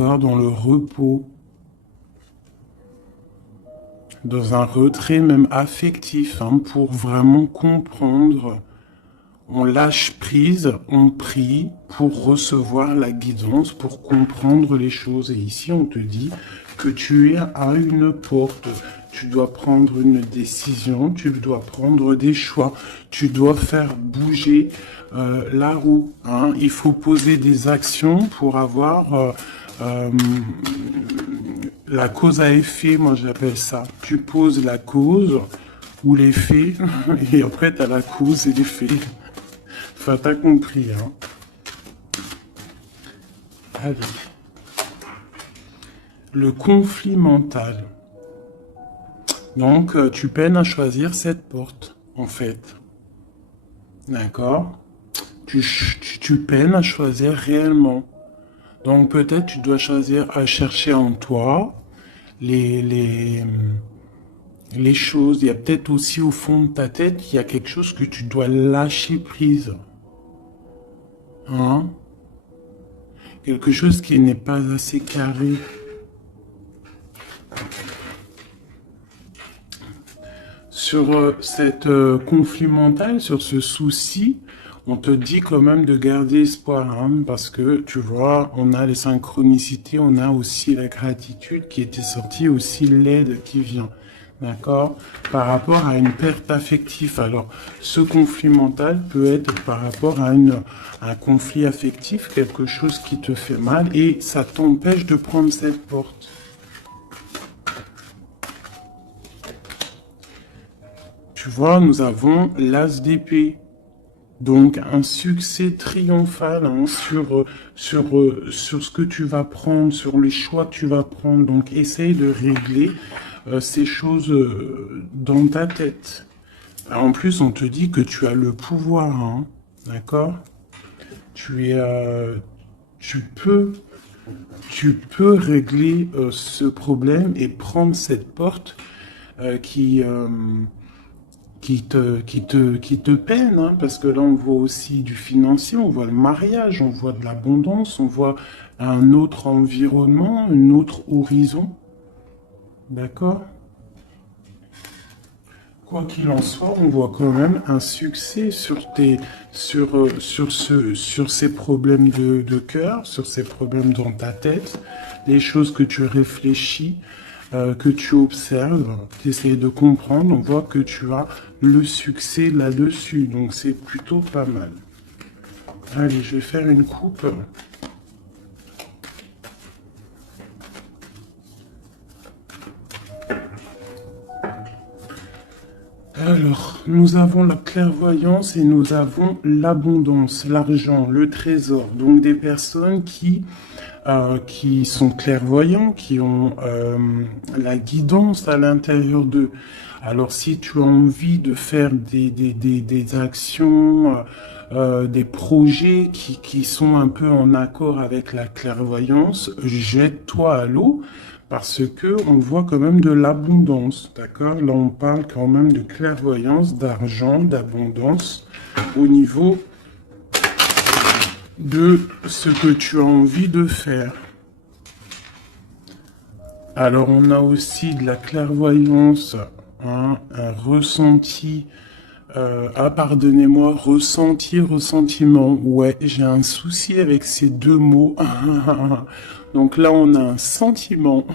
dans le repos, dans un retrait même affectif, hein, pour vraiment comprendre. On lâche prise, on prie pour recevoir la guidance, pour comprendre les choses. Et ici, on te dit que tu es à une porte. Tu dois prendre une décision, tu dois prendre des choix, tu dois faire bouger la roue, hein. Il faut poser des actions pour avoir la cause à effet, moi j'appelle ça. Tu poses la cause ou l'effet, et après tu as la cause et l'effet. Enfin, t'as compris, hein. Allez. Le conflit mental. Donc, tu peines à choisir cette porte, en fait. D'accord? Tu peines à choisir réellement. Donc, peut-être tu dois choisir à chercher en toi les, les, les choses. Il y a peut-être aussi au fond de ta tête, il y a quelque chose que tu dois lâcher prise. Hein? Quelque chose qui n'est pas assez carré. Sur cette conflit mental, sur ce souci, on te dit quand même de garder espoir, hein, parce que tu vois, on a les synchronicités, on a aussi la gratitude qui était sortie, aussi l'aide qui vient, d'accord, par rapport à une perte affective. Alors, ce conflit mental peut être par rapport à un conflit affectif, quelque chose qui te fait mal, et ça t'empêche de prendre cette porte. Tu vois, nous avons l'as d'épée. Donc, un succès triomphal, hein, sur ce que tu vas prendre, sur les choix que tu vas prendre. Donc, essaye de régler ces choses dans ta tête. En plus, on te dit que tu as le pouvoir, hein, d'accord? Tu es, tu peux, tu peux régler ce problème et prendre cette porte qui te peine, hein, parce que là, on voit aussi du financier, on voit le mariage, on voit de l'abondance, on voit un autre environnement, un autre horizon. D'accord? Quoi qu'il en soit, on voit quand même un succès sur ces problèmes de cœur, sur ces problèmes dans ta tête, les choses que tu réfléchis, que tu observes, tu essaies de comprendre, on voit que tu as le succès là-dessus, donc c'est plutôt pas mal. Allez, je vais faire une coupe. Alors, nous avons la clairvoyance et nous avons l'abondance, l'argent, le trésor. Donc des personnes qui sont clairvoyants, qui ont la guidance à l'intérieur d'eux. Alors si tu as envie de faire des actions, des projets qui sont un peu en accord avec la clairvoyance, jette-toi à l'eau. Parce que on voit quand même de l'abondance, d'accord? Là, on parle quand même de clairvoyance, d'argent, d'abondance au niveau de ce que tu as envie de faire. Alors, on a aussi de la clairvoyance, hein, un ressenti. Pardonnez-moi, ressenti, ressentiment. Ouais, j'ai un souci avec ces deux mots. Donc là, on a un sentiment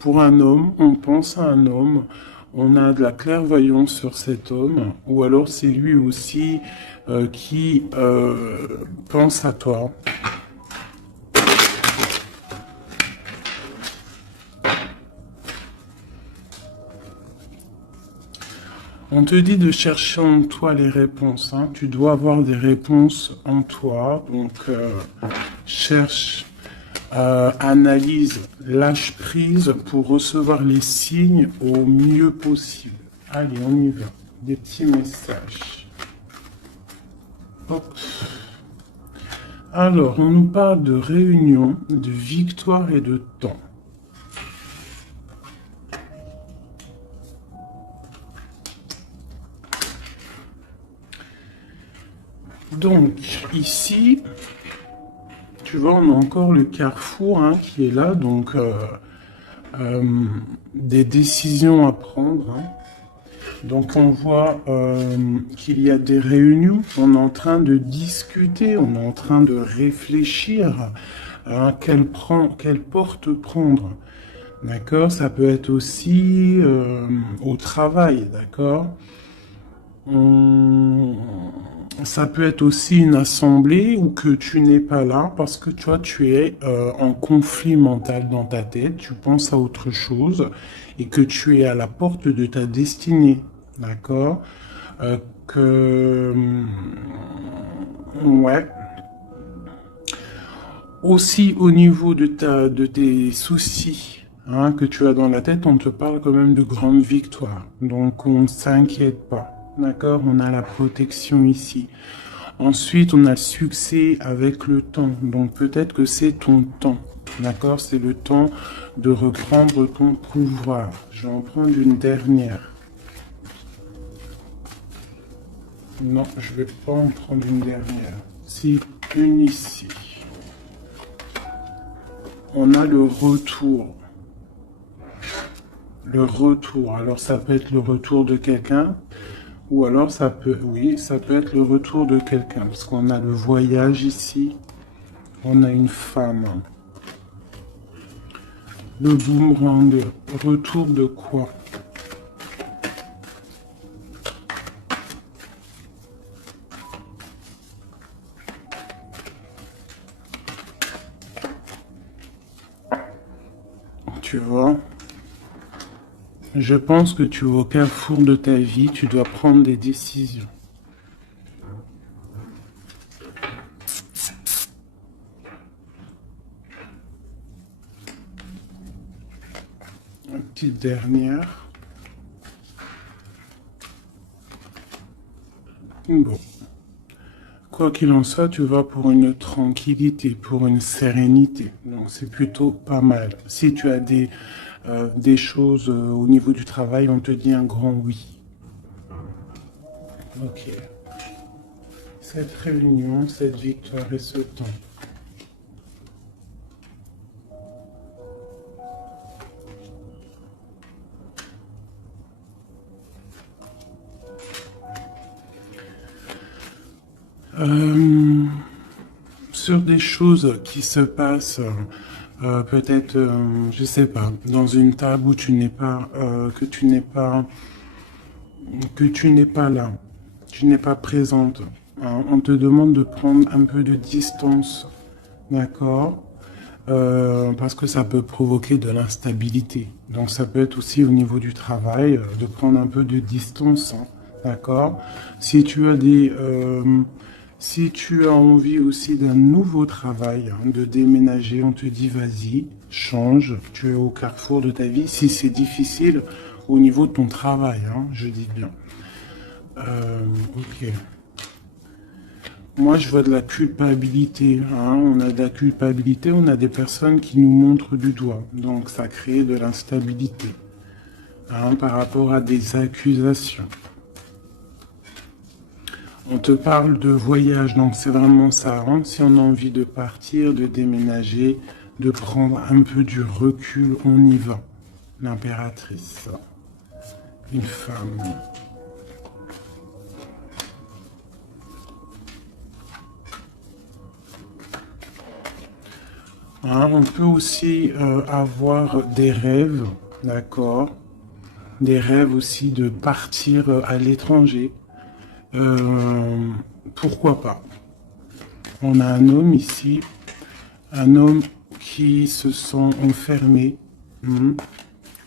pour un homme, on pense à un homme, on a de la clairvoyance sur cet homme, ou alors c'est lui aussi qui pense à toi. On te dit de chercher en toi les réponses, hein. Tu dois avoir des réponses en toi, donc cherche, analyse, lâche prise pour recevoir les signes au mieux possible. Allez, on y va. Des petits messages. Hop. Alors, on nous parle de réunion, de victoire et de temps. Donc, ici, tu vois, on a encore le carrefour hein, qui est là, donc des décisions à prendre. Hein. Donc on voit qu'il y a des réunions, on est en train de discuter, on est en train de réfléchir à quelle porte prendre. D'accord? Ça peut être aussi au travail, d'accord? On- Ça peut être aussi une assemblée où que tu n'es pas là parce que tu vois, tu es en conflit mental dans ta tête, tu penses à autre chose et que tu es à la porte de ta destinée, d'accord? Que ouais. Aussi au niveau de tes soucis hein, que tu as dans la tête, on te parle quand même de grandes victoires. Donc on ne s'inquiète pas. D'accord? On a la protection ici. Ensuite, on a le succès avec le temps. Donc peut-être que c'est ton temps. D'accord? C'est le temps de reprendre ton pouvoir. Je vais en prendre une dernière. Non, je vais pas en prendre une dernière. C'est une ici. On a le retour. Le retour. Alors ça peut être le retour de quelqu'un. Ou alors ça peut, oui, ça peut être le retour de quelqu'un. Parce qu'on a le voyage ici. On a une femme. Le boomerang. Retour de quoi? Tu vois? Je pense que tu es au carrefour de ta vie. Tu dois prendre des décisions. Une petite dernière. Bon. Quoi qu'il en soit, tu vas pour une tranquillité, pour une sérénité. Donc c'est plutôt pas mal. Si tu as des choses au niveau du travail, on te dit un grand oui. Ok. Cette réunion, cette victoire et ce temps. Euh, sur des choses qui se passent, peut-être, je sais pas, dans une table où tu n'es pas, que tu n'es pas là, tu n'es pas présente. Hein. On te demande de prendre un peu de distance, d'accord? Parce que ça peut provoquer de l'instabilité. Donc ça peut être aussi au niveau du travail, de prendre un peu de distance, hein, d'accord? Si tu as si tu as envie aussi d'un nouveau travail, hein, de déménager, on te dit vas-y, change, tu es au carrefour de ta vie. Si c'est difficile au niveau de ton travail, hein, je dis bien. Ok. Moi, je vois de la culpabilité. Hein. On a de la culpabilité, on a des personnes qui nous montrent du doigt. Donc, ça crée de l'instabilité hein, par rapport à des accusations. On te parle de voyage, donc c'est vraiment ça. Hein. Si on a envie de partir, de déménager, de prendre un peu du recul, on y va. L'impératrice, une femme. Hein, on peut aussi avoir des rêves, d'accord? Des rêves aussi de partir à l'étranger. Euh, Pourquoi pas? On a un homme ici, un homme qui se sent enfermé.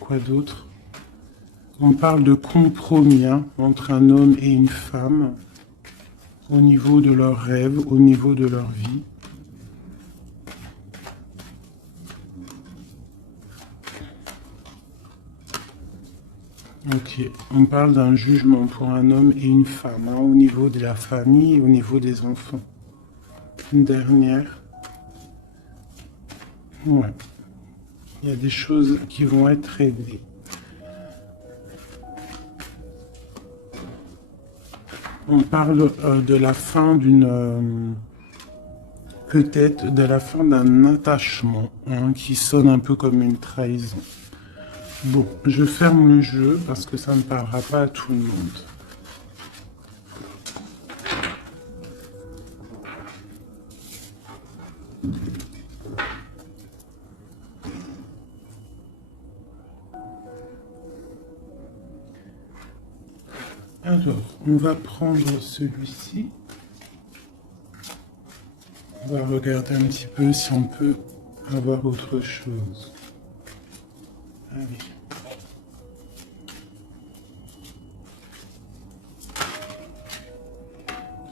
Quoi d'autre? On parle de compromis hein, entre un homme et une femme au niveau de leurs rêves, au niveau de leur vie. Ok, on parle d'un jugement pour un homme et une femme, hein, au niveau de la famille et au niveau des enfants. Une dernière. Ouais, il y a des choses qui vont être réglées. On parle de la fin d'une peut-être de la fin d'un attachement, hein, qui sonne un peu comme une trahison. Bon, je ferme le jeu parce que ça ne parlera pas à tout le monde. Alors, on va prendre celui-ci. On va regarder un petit peu si on peut avoir autre chose. Allez.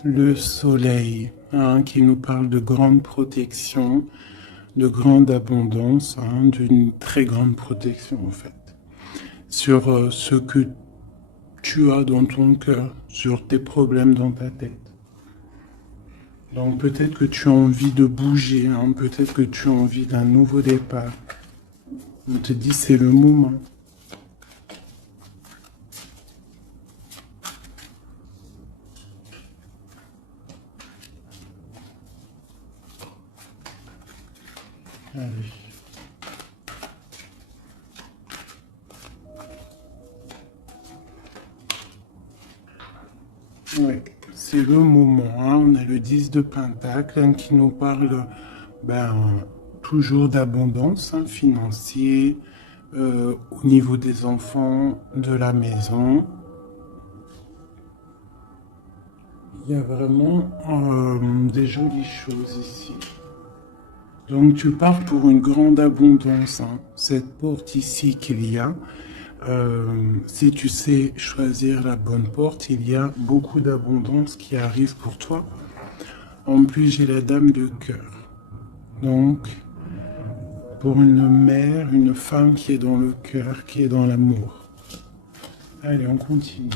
Le soleil, hein, qui nous parle de grande protection, de grande abondance, hein, d'une très grande protection en fait, sur ce que tu as dans ton cœur, sur tes problèmes dans ta tête. Donc peut-être que tu as envie de bouger, hein, peut-être que tu as envie d'un nouveau départ. On te dit c'est le moment. Allez. Ouais, c'est le moment, hein. On a le 10 de Pentacle, hein, qui nous parle toujours d'abondance, hein, financier, au niveau des enfants, de la maison. Il y a vraiment des jolies choses ici. Donc tu pars pour une grande abondance, hein. Cette porte ici qu'il y a, si tu sais choisir la bonne porte, il y a beaucoup d'abondance qui arrive pour toi. En plus, j'ai la dame de cœur. Donc, pour une mère, une femme qui est dans le cœur, qui est dans l'amour. Allez, on continue.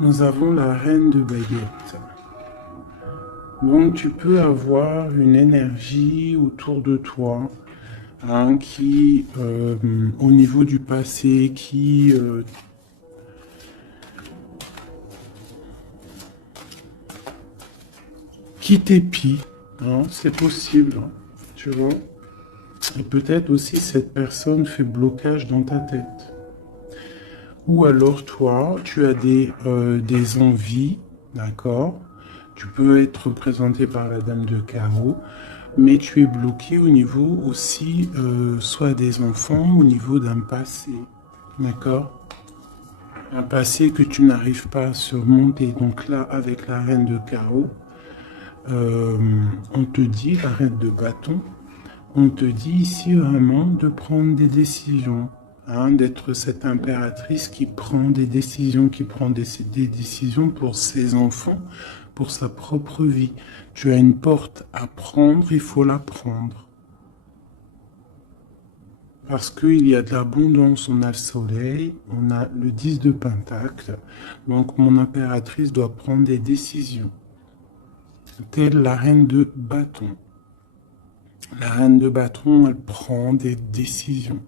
Nous avons la reine de baguette. Donc tu peux avoir une énergie autour de toi, hein, qui, au niveau du passé, qui t'épie, hein, c'est possible, hein, tu vois. Et peut-être aussi cette personne fait blocage dans ta tête. Ou alors toi, tu as des envies, d'accord? Tu peux être représenté par la dame de carreau, mais tu es bloqué au niveau aussi, soit des enfants, au niveau d'un passé, d'accord? Un passé que tu n'arrives pas à surmonter. Donc là, avec la reine de carreau, on te dit, la reine de bâton, on te dit ici vraiment de prendre des décisions, hein, d'être cette impératrice qui prend des décisions, qui prend des décisions pour ses enfants, pour sa propre vie. Tu as une porte à prendre, il faut la prendre. Parce qu'il y a de l'abondance, on a le soleil, on a le 10 de Pentacle, donc mon impératrice doit prendre des décisions. Telle la reine de bâton. La reine de bâton, elle prend des décisions.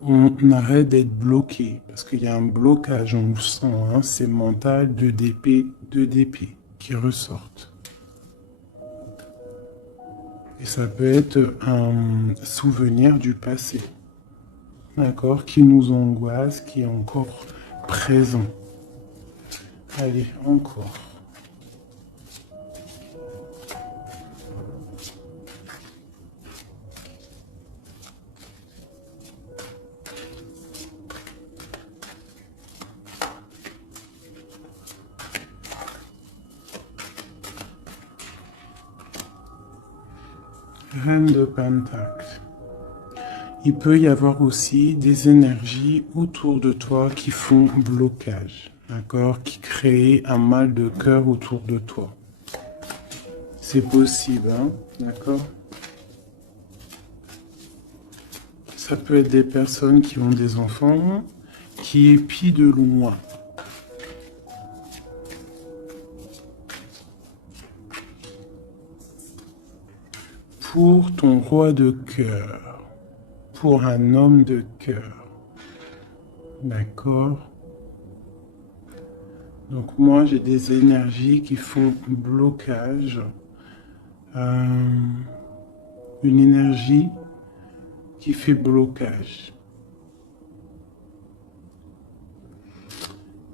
On arrête d'être bloqué, parce qu'il y a un blocage, on le sent, hein, c'est mental, deux d'épée qui ressortent. Et ça peut être un souvenir du passé, d'accord, qui nous angoisse, qui est encore présent. Allez, encore. Reine de Pentacle. Il peut y avoir aussi des énergies autour de toi qui font blocage, d'accord, qui créent un mal de cœur autour de toi. C'est possible, hein, d'accord? Ça peut être des personnes qui ont des enfants, qui épient de loin. Pour ton roi de cœur, pour un homme de cœur. D'accord? Donc moi, j'ai des énergies qui font blocage. Une énergie qui fait blocage.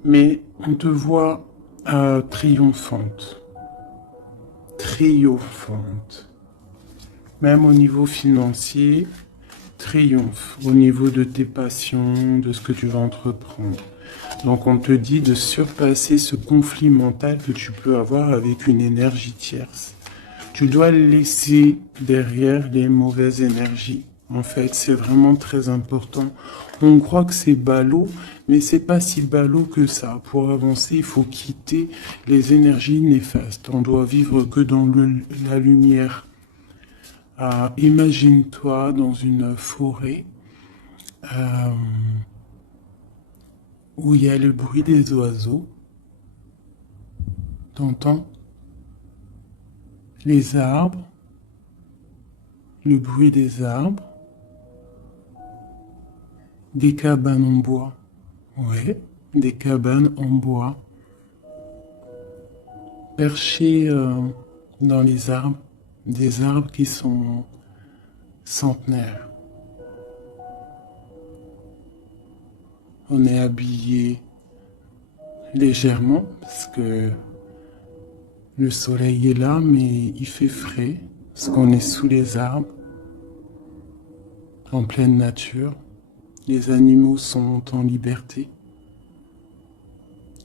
Mais on te voit triomphante. Triomphante. Même au niveau financier, triomphe. Au niveau de tes passions, de ce que tu vas entreprendre. Donc on te dit de surpasser ce conflit mental que tu peux avoir avec une énergie tierce. Tu dois laisser derrière les mauvaises énergies. En fait, c'est vraiment très important. On croit que c'est ballot, mais c'est pas si ballot que ça. Pour avancer, il faut quitter les énergies néfastes. On doit vivre que dans la lumière. Imagine-toi dans une forêt où il y a le bruit des oiseaux. T'entends? Les arbres, le bruit des arbres, des cabanes en bois. Ouais, des cabanes en bois, perchées dans les arbres, des arbres qui sont centenaires. On est habillé légèrement parce que le soleil est là, mais il fait frais parce qu'on est sous les arbres, en pleine nature. Les animaux sont en liberté.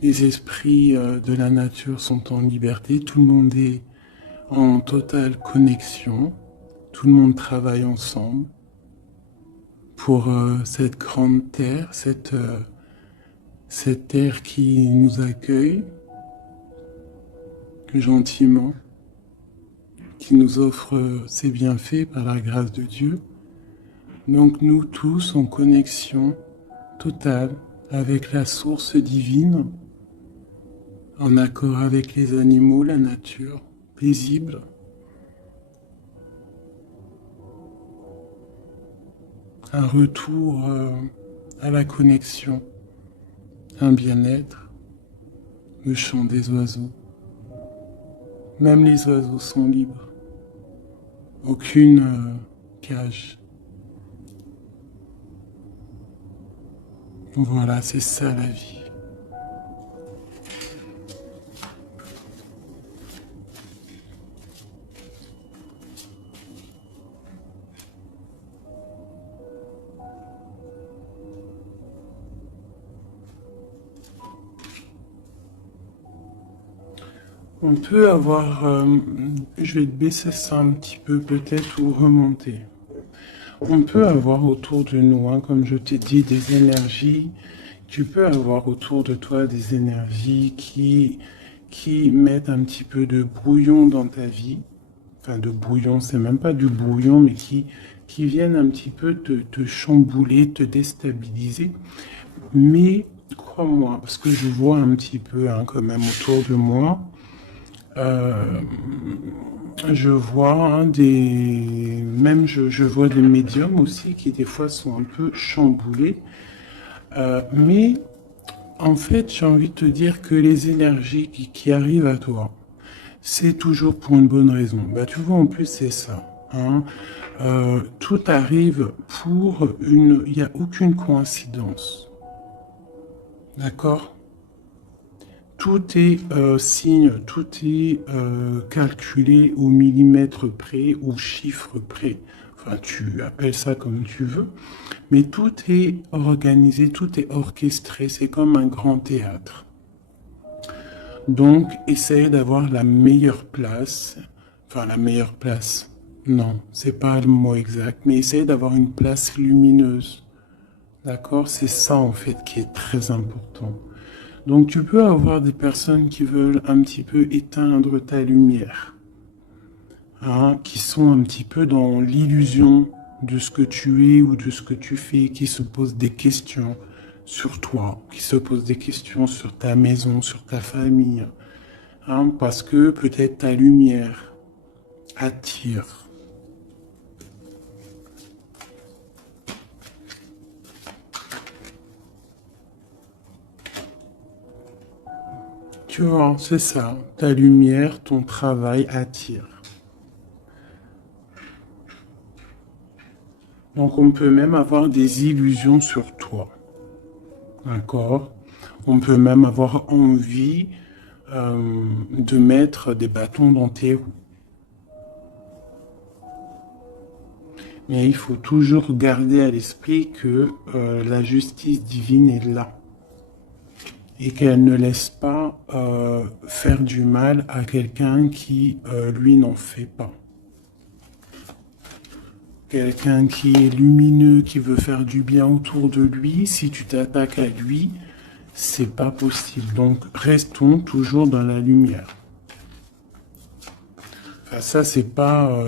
Les esprits de la nature sont en liberté. Tout le monde est en totale connexion. Tout le monde travaille ensemble pour cette grande terre, cette terre qui nous accueille gentiment, qui nous offre ses bienfaits par la grâce de Dieu. Donc nous tous en connexion totale avec la source divine, en accord avec les animaux, la nature, paisible. Un retour à la connexion, un bien-être, le chant des oiseaux. Même les oiseaux sont libres. Aucune cage. Voilà, c'est ça la vie. On peut avoir, je vais te baisser ça un petit peu peut-être ou remonter. On peut avoir autour de nous, hein, comme je t'ai dit, des énergies. Tu peux avoir autour de toi des énergies qui mettent un petit peu de brouillon dans ta vie. Enfin, de brouillon, c'est même pas du brouillon, mais qui viennent un petit peu te chambouler, te déstabiliser. Mais crois-moi, parce que je vois un petit peu hein, quand même autour de moi, je vois hein, même je vois des médiums aussi qui des fois sont un peu chamboulés. Mais en fait, j'ai envie de te dire que les énergies qui arrivent à toi, c'est toujours pour une bonne raison. Bah, tu vois, en plus, c'est ça. Hein. Tout arrive pour une... Il n'y a aucune coïncidence. D'accord? Tout est signe, tout est calculé au millimètre près, au chiffre près. Enfin, tu appelles ça comme tu veux. Mais tout est organisé, tout est orchestré. C'est comme un grand théâtre. Donc, essaye d'avoir la meilleure place. Enfin, la meilleure place. Non, c'est pas le mot exact. Mais essaye d'avoir une place lumineuse. D'accord? C'est ça, en fait, qui est très important. Donc tu peux avoir des personnes qui veulent un petit peu éteindre ta lumière, hein, qui sont un petit peu dans l'illusion de ce que tu es ou de ce que tu fais, qui se posent des questions sur toi, qui se posent des questions sur ta maison, sur ta famille, hein, parce que peut-être ta lumière attire. Tu vois, c'est ça. Ta lumière, ton travail attire. Donc on peut même avoir des illusions sur toi. D'accord? On peut même avoir envie de mettre des bâtons dans tes roues. Mais il faut toujours garder à l'esprit que la justice divine est là et qu'elle ne laisse pas faire du mal à quelqu'un qui, lui, n'en fait pas. Quelqu'un qui est lumineux, qui veut faire du bien autour de lui, si tu t'attaques à lui, c'est pas possible. Donc, restons toujours dans la lumière. Enfin, ça, c'est pas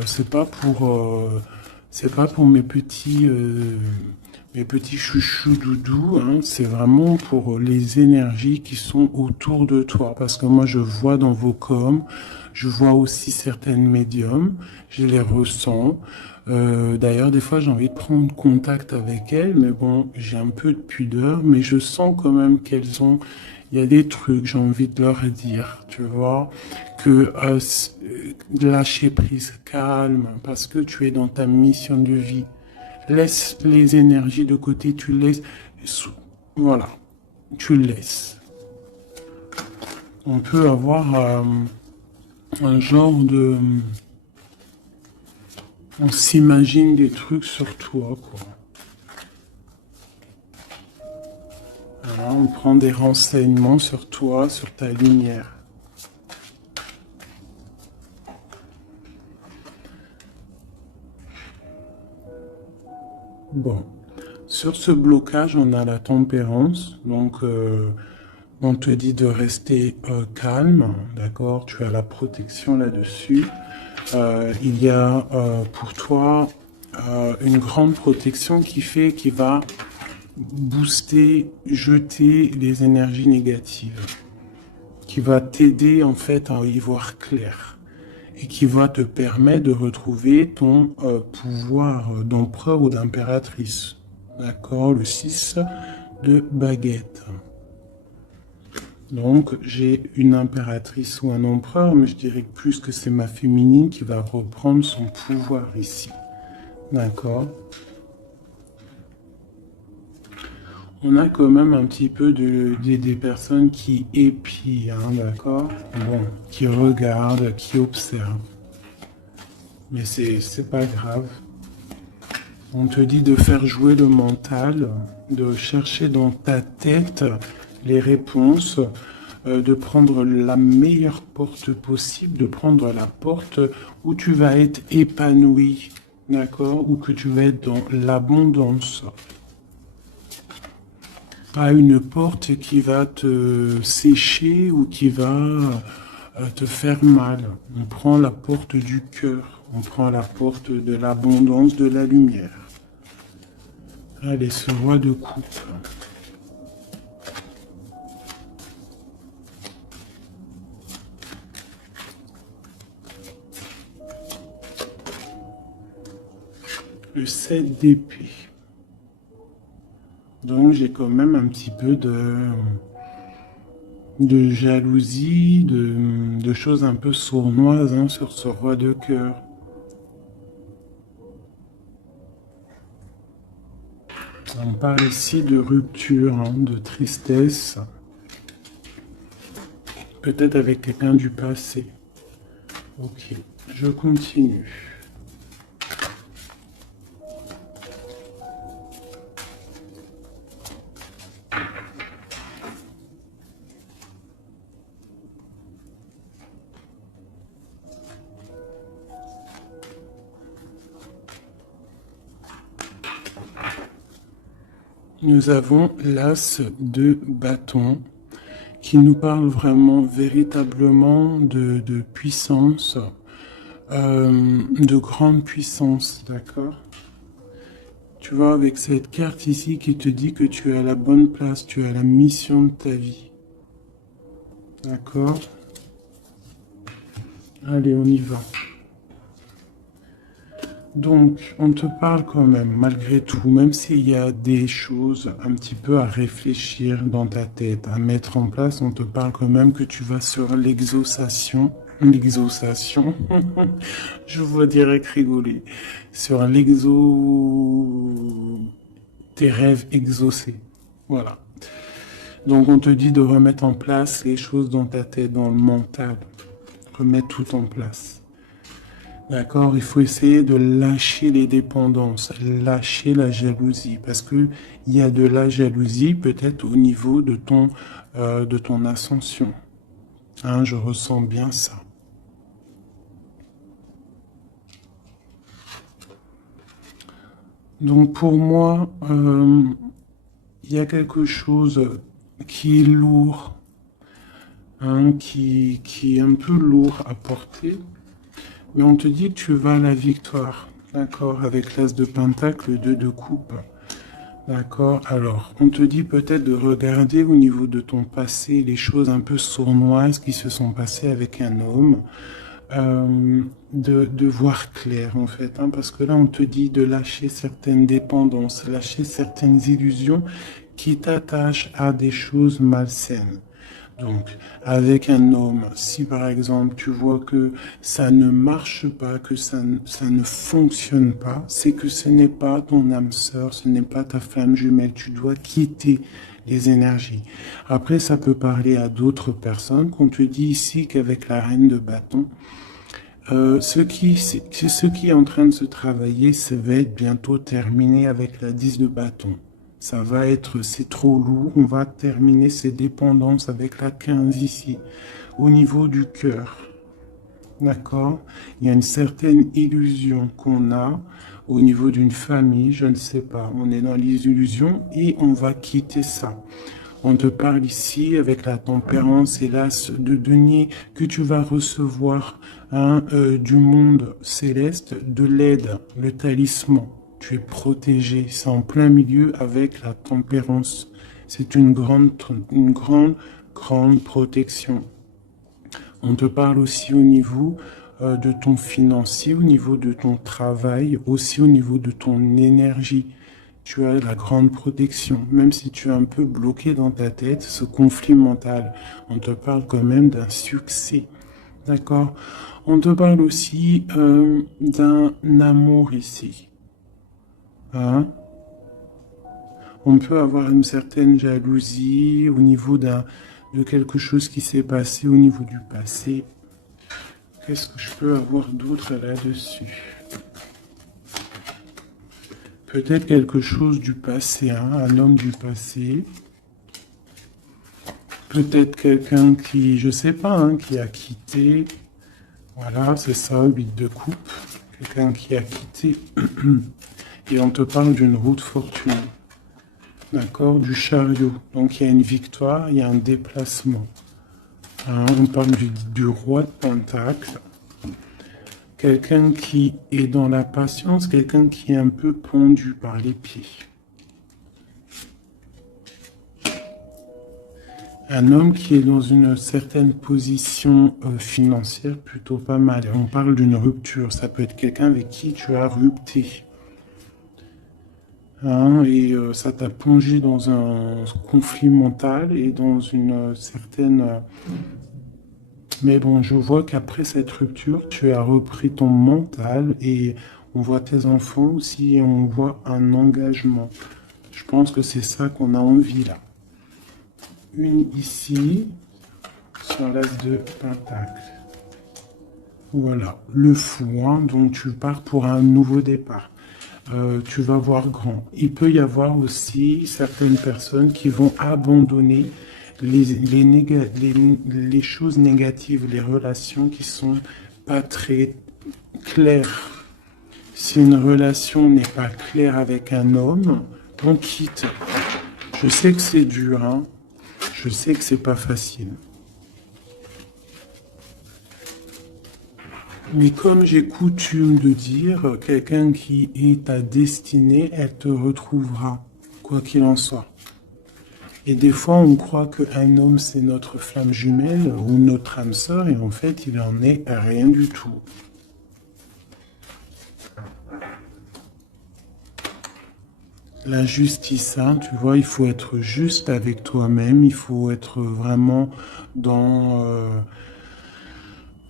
pour mes petits chouchous doudous, hein. C'est vraiment pour les énergies qui sont autour de toi. Parce que moi, je vois dans vos coms, je vois aussi certaines médiums, je les ressens. D'ailleurs, des fois, j'ai envie de prendre contact avec elles, mais bon, j'ai un peu de pudeur, mais je sens quand même qu'elles ont, il y a des trucs, j'ai envie de leur dire, tu vois, que lâcher prise, calme, parce que tu es dans ta mission de vie. Laisse les énergies de côté, tu laisses, voilà, tu laisses. On peut avoir un genre de, on s'imagine des trucs sur toi, quoi. Voilà, on prend des renseignements sur toi, sur ta lumière. Bon, sur ce blocage, on a la tempérance, donc on te dit de rester calme, d'accord? Tu as la protection là-dessus. Il y a pour toi une grande protection qui va booster, jeter les énergies négatives, qui va t'aider en fait à y voir clair et qui va te permettre de retrouver ton pouvoir d'empereur ou d'impératrice. D'accord? Le 6 de baguette. Donc, j'ai une impératrice ou un empereur, mais je dirais que plus que c'est ma féminine qui va reprendre son pouvoir ici. D'accord? On a quand même un petit peu des personnes qui épient, hein, d'accord? Bon, qui regardent, qui observent. Mais c'est pas grave. On te dit de faire jouer le mental, de chercher dans ta tête les réponses, de prendre la meilleure porte possible, de prendre la porte où tu vas être épanoui, d'accord? Ou que tu vas être dans l'abondance. Pas une porte qui va te sécher ou qui va te faire mal. On prend la porte du cœur, on prend la porte de l'abondance, de la lumière. Allez, ce roi de coupe. Le 7 d'épée. Donc j'ai quand même un petit peu de jalousie, de choses un peu sournoises, hein, sur ce roi de cœur. On parle ici de rupture, hein, de tristesse, peut-être avec quelqu'un du passé. Ok, je continue. Nous avons l'as de bâton qui nous parle vraiment, véritablement de puissance, de grande puissance, d'accord? Tu vois, avec cette carte ici qui te dit que tu es à la bonne place, tu as la mission de ta vie. D'accord? Allez, on y va. Donc, on te parle quand même, malgré tout, même s'il y a des choses un petit peu à réfléchir dans ta tête, à mettre en place, on te parle quand même que tu vas sur l'exaucation. L'exaucation, je vois direct rigoler. Sur tes rêves exaucés. Voilà. Donc, on te dit de remettre en place les choses dans ta tête, dans le mental. Remettre tout en place. D'accord, il faut essayer de lâcher les dépendances, lâcher la jalousie, parce que il y a de la jalousie peut-être au niveau de ton ascension. Hein, je ressens bien ça. Donc pour moi, il y a quelque chose qui est lourd, hein, qui est un peu lourd à porter, mais on te dit que tu vas à la victoire, d'accord, avec l'as de pentacle, le 2 de coupe. D'accord. Alors, on te dit peut-être de regarder au niveau de ton passé les choses un peu sournoises qui se sont passées avec un homme, de voir clair en fait, hein, parce que là on te dit de lâcher certaines dépendances, lâcher certaines illusions qui t'attachent à des choses malsaines. Donc, avec un homme, si par exemple tu vois que ça ne marche pas, que ça ne fonctionne pas, c'est que ce n'est pas ton âme sœur, ce n'est pas ta flamme jumelle. Tu dois quitter les énergies. Après, ça peut parler à d'autres personnes, qu'on te dit ici qu'avec la reine de bâton, ce qui est en train de se travailler, ça va être bientôt terminé avec la 10 de bâton. Ça va être, c'est trop lourd, on va terminer ces dépendances avec la 15 ici, au niveau du cœur. D'accord? Il y a une certaine illusion qu'on a au niveau d'une famille, je ne sais pas. On est dans les illusions et on va quitter ça. On te parle ici avec la tempérance et l'as de denier que tu vas recevoir, hein, du monde céleste, de l'aide, le talisman. Tu es protégé, c'est en plein milieu avec la tempérance. C'est une grande protection. On te parle aussi au niveau de ton financier, au niveau de ton travail, aussi au niveau de ton énergie. Tu as la grande protection, même si tu es un peu bloqué dans ta tête, ce conflit mental. On te parle quand même d'un succès. D'accord? On te parle aussi d'un amour ici. Hein? On peut avoir une certaine jalousie au niveau de quelque chose qui s'est passé au niveau du passé. Qu'est-ce que je peux avoir d'autre là-dessus? Peut-être quelque chose du passé, hein, un homme du passé. Peut-être quelqu'un qui, je sais pas, hein, qui a quitté. Voilà, c'est ça, 8 de coupe. Quelqu'un qui a quitté. Et on te parle d'une route fortune. D'accord, du chariot. Donc il y a une victoire, il y a un déplacement. Hein, on parle du roi de Pentacle. Quelqu'un qui est dans la patience, quelqu'un qui est un peu pendu par les pieds. Un homme qui est dans une certaine position financière plutôt pas mal. On parle d'une rupture. Ça peut être quelqu'un avec qui tu as rupté. Hein, et ça t'a plongé dans un conflit mental et dans une certaine... Mais bon, je vois qu'après cette rupture, tu as repris ton mental et on voit tes enfants aussi et on voit un engagement. Je pense que c'est ça qu'on a envie là. Une ici, sur l'as de pentacle. Voilà, le fou, hein, donc tu pars pour un nouveau départ. Tu vas voir grand. Il peut y avoir aussi certaines personnes qui vont abandonner les choses négatives, les relations qui sont pas très claires. Si une relation n'est pas claire avec un homme, on quitte. Je sais que c'est dur, hein. Je sais que c'est pas facile. Mais comme j'ai coutume de dire, quelqu'un qui est ta destinée, elle te retrouvera, quoi qu'il en soit. Et des fois, on croit qu'un homme, c'est notre flamme jumelle ou notre âme sœur, et en fait, il en est rien du tout. La justice, hein, tu vois, il faut être juste avec toi-même, il faut être vraiment dans...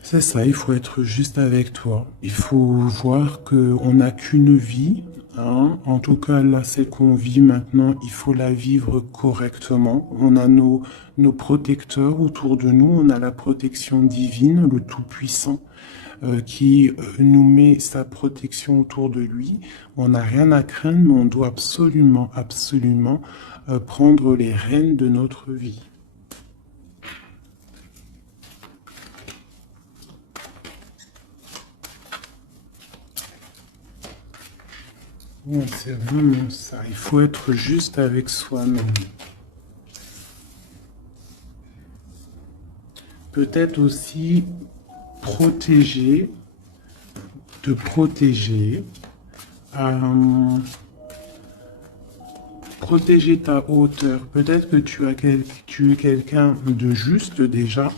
c'est ça, il faut être juste avec toi. Il faut voir qu'on n'a qu'une vie, hein. En tout cas, là, celle qu'on vit maintenant, il faut la vivre correctement. On a nos protecteurs autour de nous, on a la protection divine, le Tout-Puissant, qui nous met sa protection autour de lui. On n'a rien à craindre, mais on doit absolument, absolument prendre les rênes de notre vie. Ouais, c'est vraiment ça. Il faut être juste avec soi-même. Peut-être aussi protéger, te protéger, euh, protéger ta hauteur. Peut-être que tu es quelqu'un de juste déjà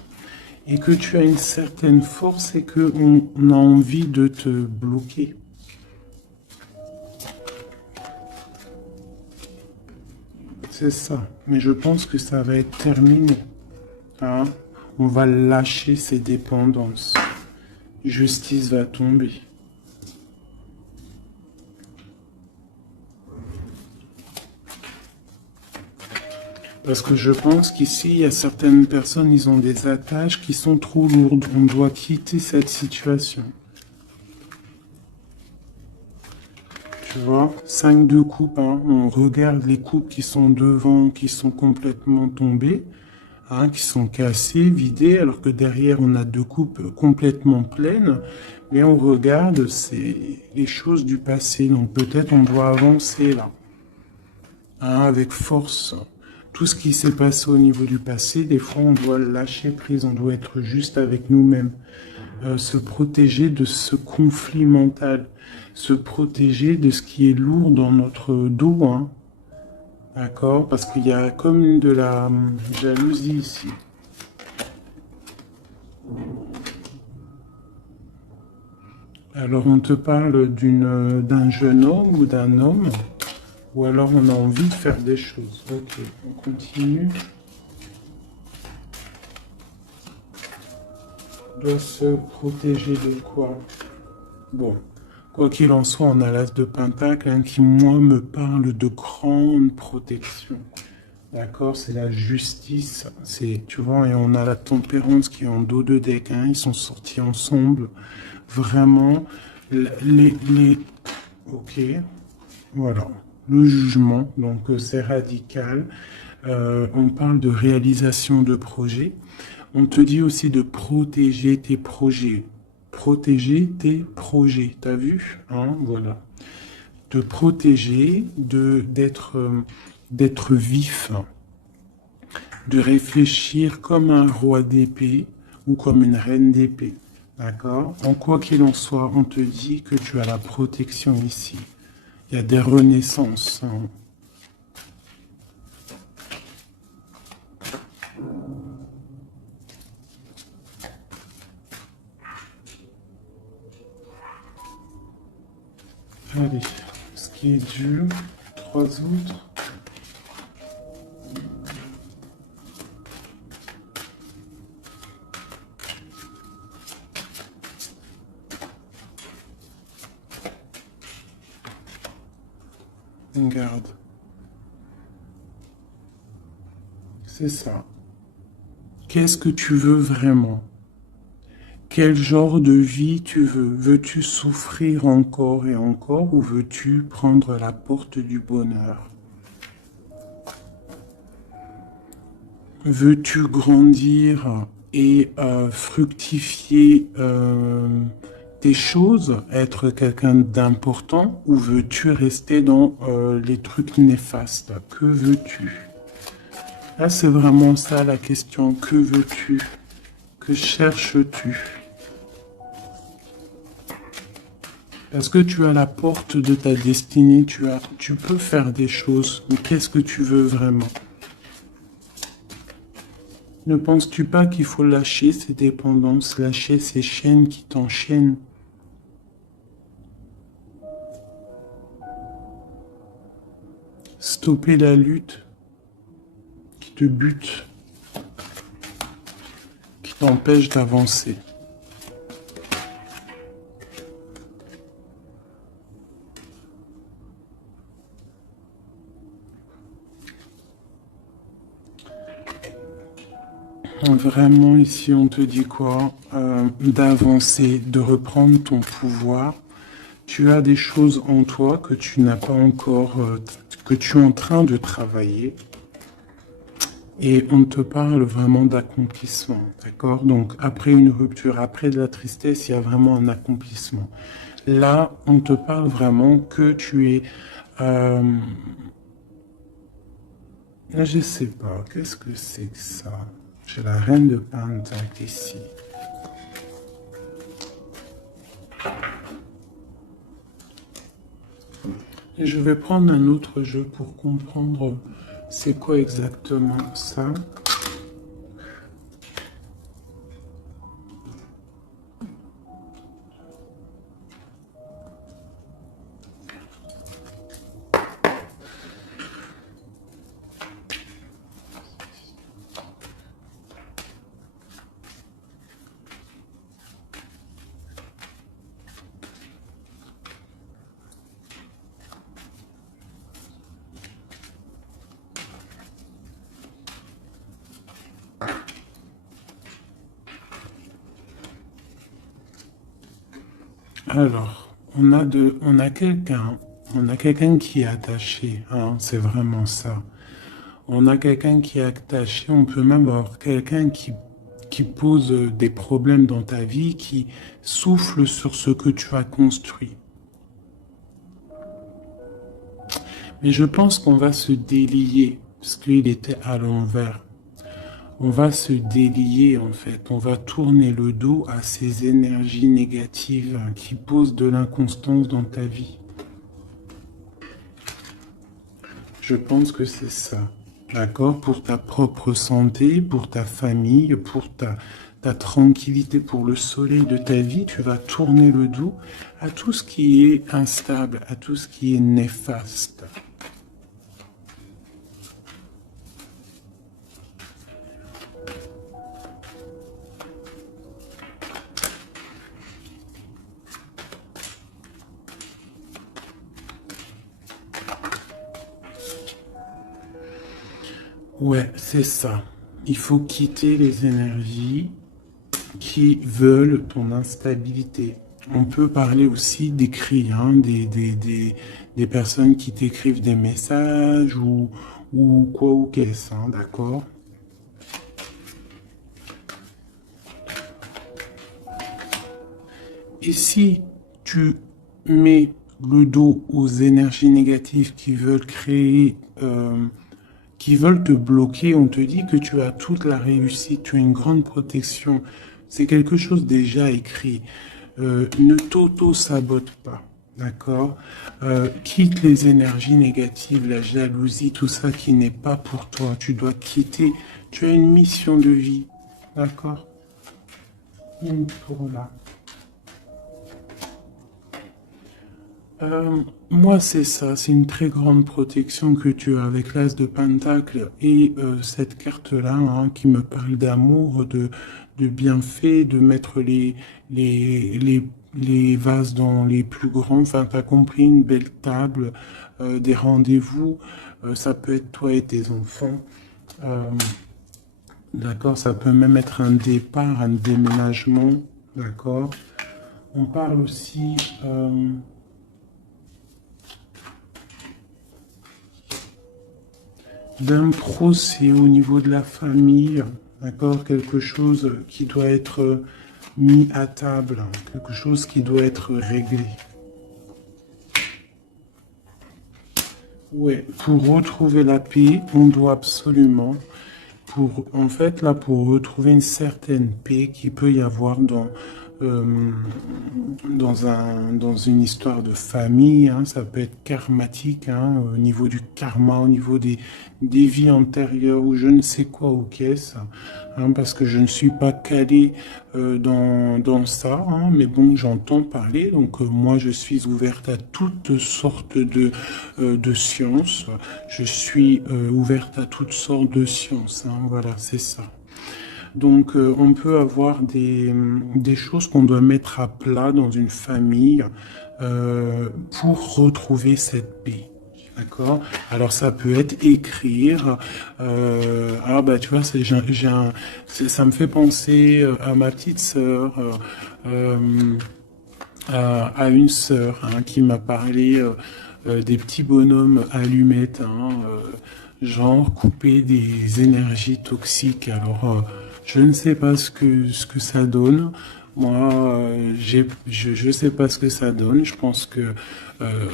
et que tu as une certaine force et qu'on a envie de te bloquer. C'est ça. Mais je pense que ça va être terminé, hein. On va lâcher ces dépendances. Justice va tomber. Parce que je pense qu'ici, il y a certaines personnes, ils ont des attaches qui sont trop lourdes. On doit quitter cette situation. Tu vois, 5 de coupe, hein. On regarde les coupes qui sont devant, qui sont complètement tombées, hein, qui sont cassées, vidées, alors que derrière, on a deux coupes complètement pleines. Mais on regarde, c'est les choses du passé. Donc peut-être on doit avancer là, hein, avec force. Tout ce qui s'est passé au niveau du passé, des fois, on doit lâcher prise, on doit être juste avec nous-mêmes. Se protéger de ce conflit mental, se protéger de ce qui est lourd dans notre dos, hein. D'accord? Parce qu'il y a comme de la jalousie ici. Alors, on te parle d'un jeune homme ou d'un homme, ou alors on a envie de faire des choses. Ok, on continue. Doit se protéger de quoi? Bon, quoi qu'il en soit, on a l'as de Pentacle, hein, qui, moi, me parle de grande protection. D'accord, c'est la justice, c'est, tu vois, et on a la tempérance qui est en dos de deck, hein, ils sont sortis ensemble, vraiment, ok, voilà, le jugement, donc c'est radical. On parle de réalisation de projets, on te dit aussi de protéger tes projets, t'as vu, hein, voilà, de protéger, d'être vif, de réfléchir comme un roi d'épée ou comme une reine d'épée. D'accord? En quoi qu'il en soit, on te dit que tu as la protection ici. Il y a des renaissances, hein. Allez, ce qui est dû, 3 autres. Garde. C'est ça. Qu'est-ce que tu veux vraiment? Quel genre de vie tu veux? Veux-tu souffrir encore et encore ou veux-tu prendre la porte du bonheur? Veux-tu grandir et fructifier tes choses, être quelqu'un d'important, ou veux-tu rester dans les trucs néfastes? Que veux-tu? Là, c'est vraiment ça la question. Que veux-tu? Que cherches-tu? Parce que tu as la porte de ta destinée, tu peux faire des choses, mais qu'est-ce que tu veux vraiment? Ne penses-tu pas qu'il faut lâcher ces dépendances, lâcher ces chaînes qui t'enchaînent? stopper la lutte qui te bute, qui t'empêche d'avancer. Vraiment, ici, on te dit quoi? D'avancer, de reprendre ton pouvoir. Tu as des choses en toi que tu n'as pas encore, que tu es en train de travailler. Et on te parle vraiment d'accomplissement, d'accord? Donc, après une rupture, après de la tristesse, il y a vraiment un accomplissement. Là, on te parle vraiment que tu es... Là, je sais pas, qu'est-ce que c'est que ça? J'ai la reine de Pentacle ici. Et je vais prendre un autre jeu pour comprendre c'est quoi exactement ça. Alors, on a quelqu'un qui est attaché, hein, c'est vraiment ça. On a quelqu'un qui est attaché, on peut même avoir quelqu'un qui pose des problèmes dans ta vie, qui souffle sur ce que tu as construit. Mais je pense qu'on va se délier, parce qu'il était à l'envers. On va se délier en fait, on va tourner le dos à ces énergies négatives qui posent de l'inconstance dans ta vie. Je pense que c'est ça, d'accord? Pour ta propre santé, pour ta famille, pour ta tranquillité, pour le soleil de ta vie, tu vas tourner le dos à tout ce qui est instable, à tout ce qui est néfaste. Ouais, c'est ça. Il faut quitter les énergies qui veulent ton instabilité. On peut parler aussi d'écrits, hein, des personnes qui t'écrivent des messages ou quoi ou qu'est-ce, hein, d'accord? Et si tu mets le dos aux énergies négatives qui veulent créer, qui veulent te bloquer, on te dit que tu as toute la réussite, tu as une grande protection. C'est quelque chose déjà écrit. Ne t'auto-sabote pas, d'accord? Quitte les énergies négatives, la jalousie, tout ça qui n'est pas pour toi. Tu dois quitter. Tu as une mission de vie, d'accord? Pour là. Moi, c'est ça, c'est une très grande protection que tu as avec l'As de Pentacle et cette carte-là hein, qui me parle d'amour, de bienfait, de mettre les vases dans les plus grands. Enfin, tu as compris, une belle table, des rendez-vous. Ça peut être toi et tes enfants. D'accord, ça peut même être un départ, un déménagement. D'accord. On parle aussi... d'un procès au niveau de la famille, d'accord, quelque chose qui doit être mis à table, quelque chose qui doit être réglé. Ouais, pour retrouver la paix, on doit absolument, en fait, là, pour retrouver une certaine paix qu'il peut y avoir euh, dans une histoire de famille, hein, ça peut être karmatique, hein, au niveau du karma, au niveau des vies antérieures ou je ne sais quoi ou qu'est-ce, hein, parce que je ne suis pas calé dans ça, hein, mais bon, j'entends parler, donc moi je suis ouverte à toutes sortes de sciences, je suis ouverte à toutes sortes de sciences, hein, voilà, c'est ça. Donc, on peut avoir des choses qu'on doit mettre à plat dans une famille pour retrouver cette paix. D'accord? Alors, ça peut être écrire. Ah, bah, tu vois, ça me fait penser à ma petite sœur, à une sœur hein, qui m'a parlé des petits bonhommes allumettes, hein, genre couper des énergies toxiques. Alors, je ne sais pas ce que ça donne. Moi, je sais pas ce que ça donne. Je pense que euh,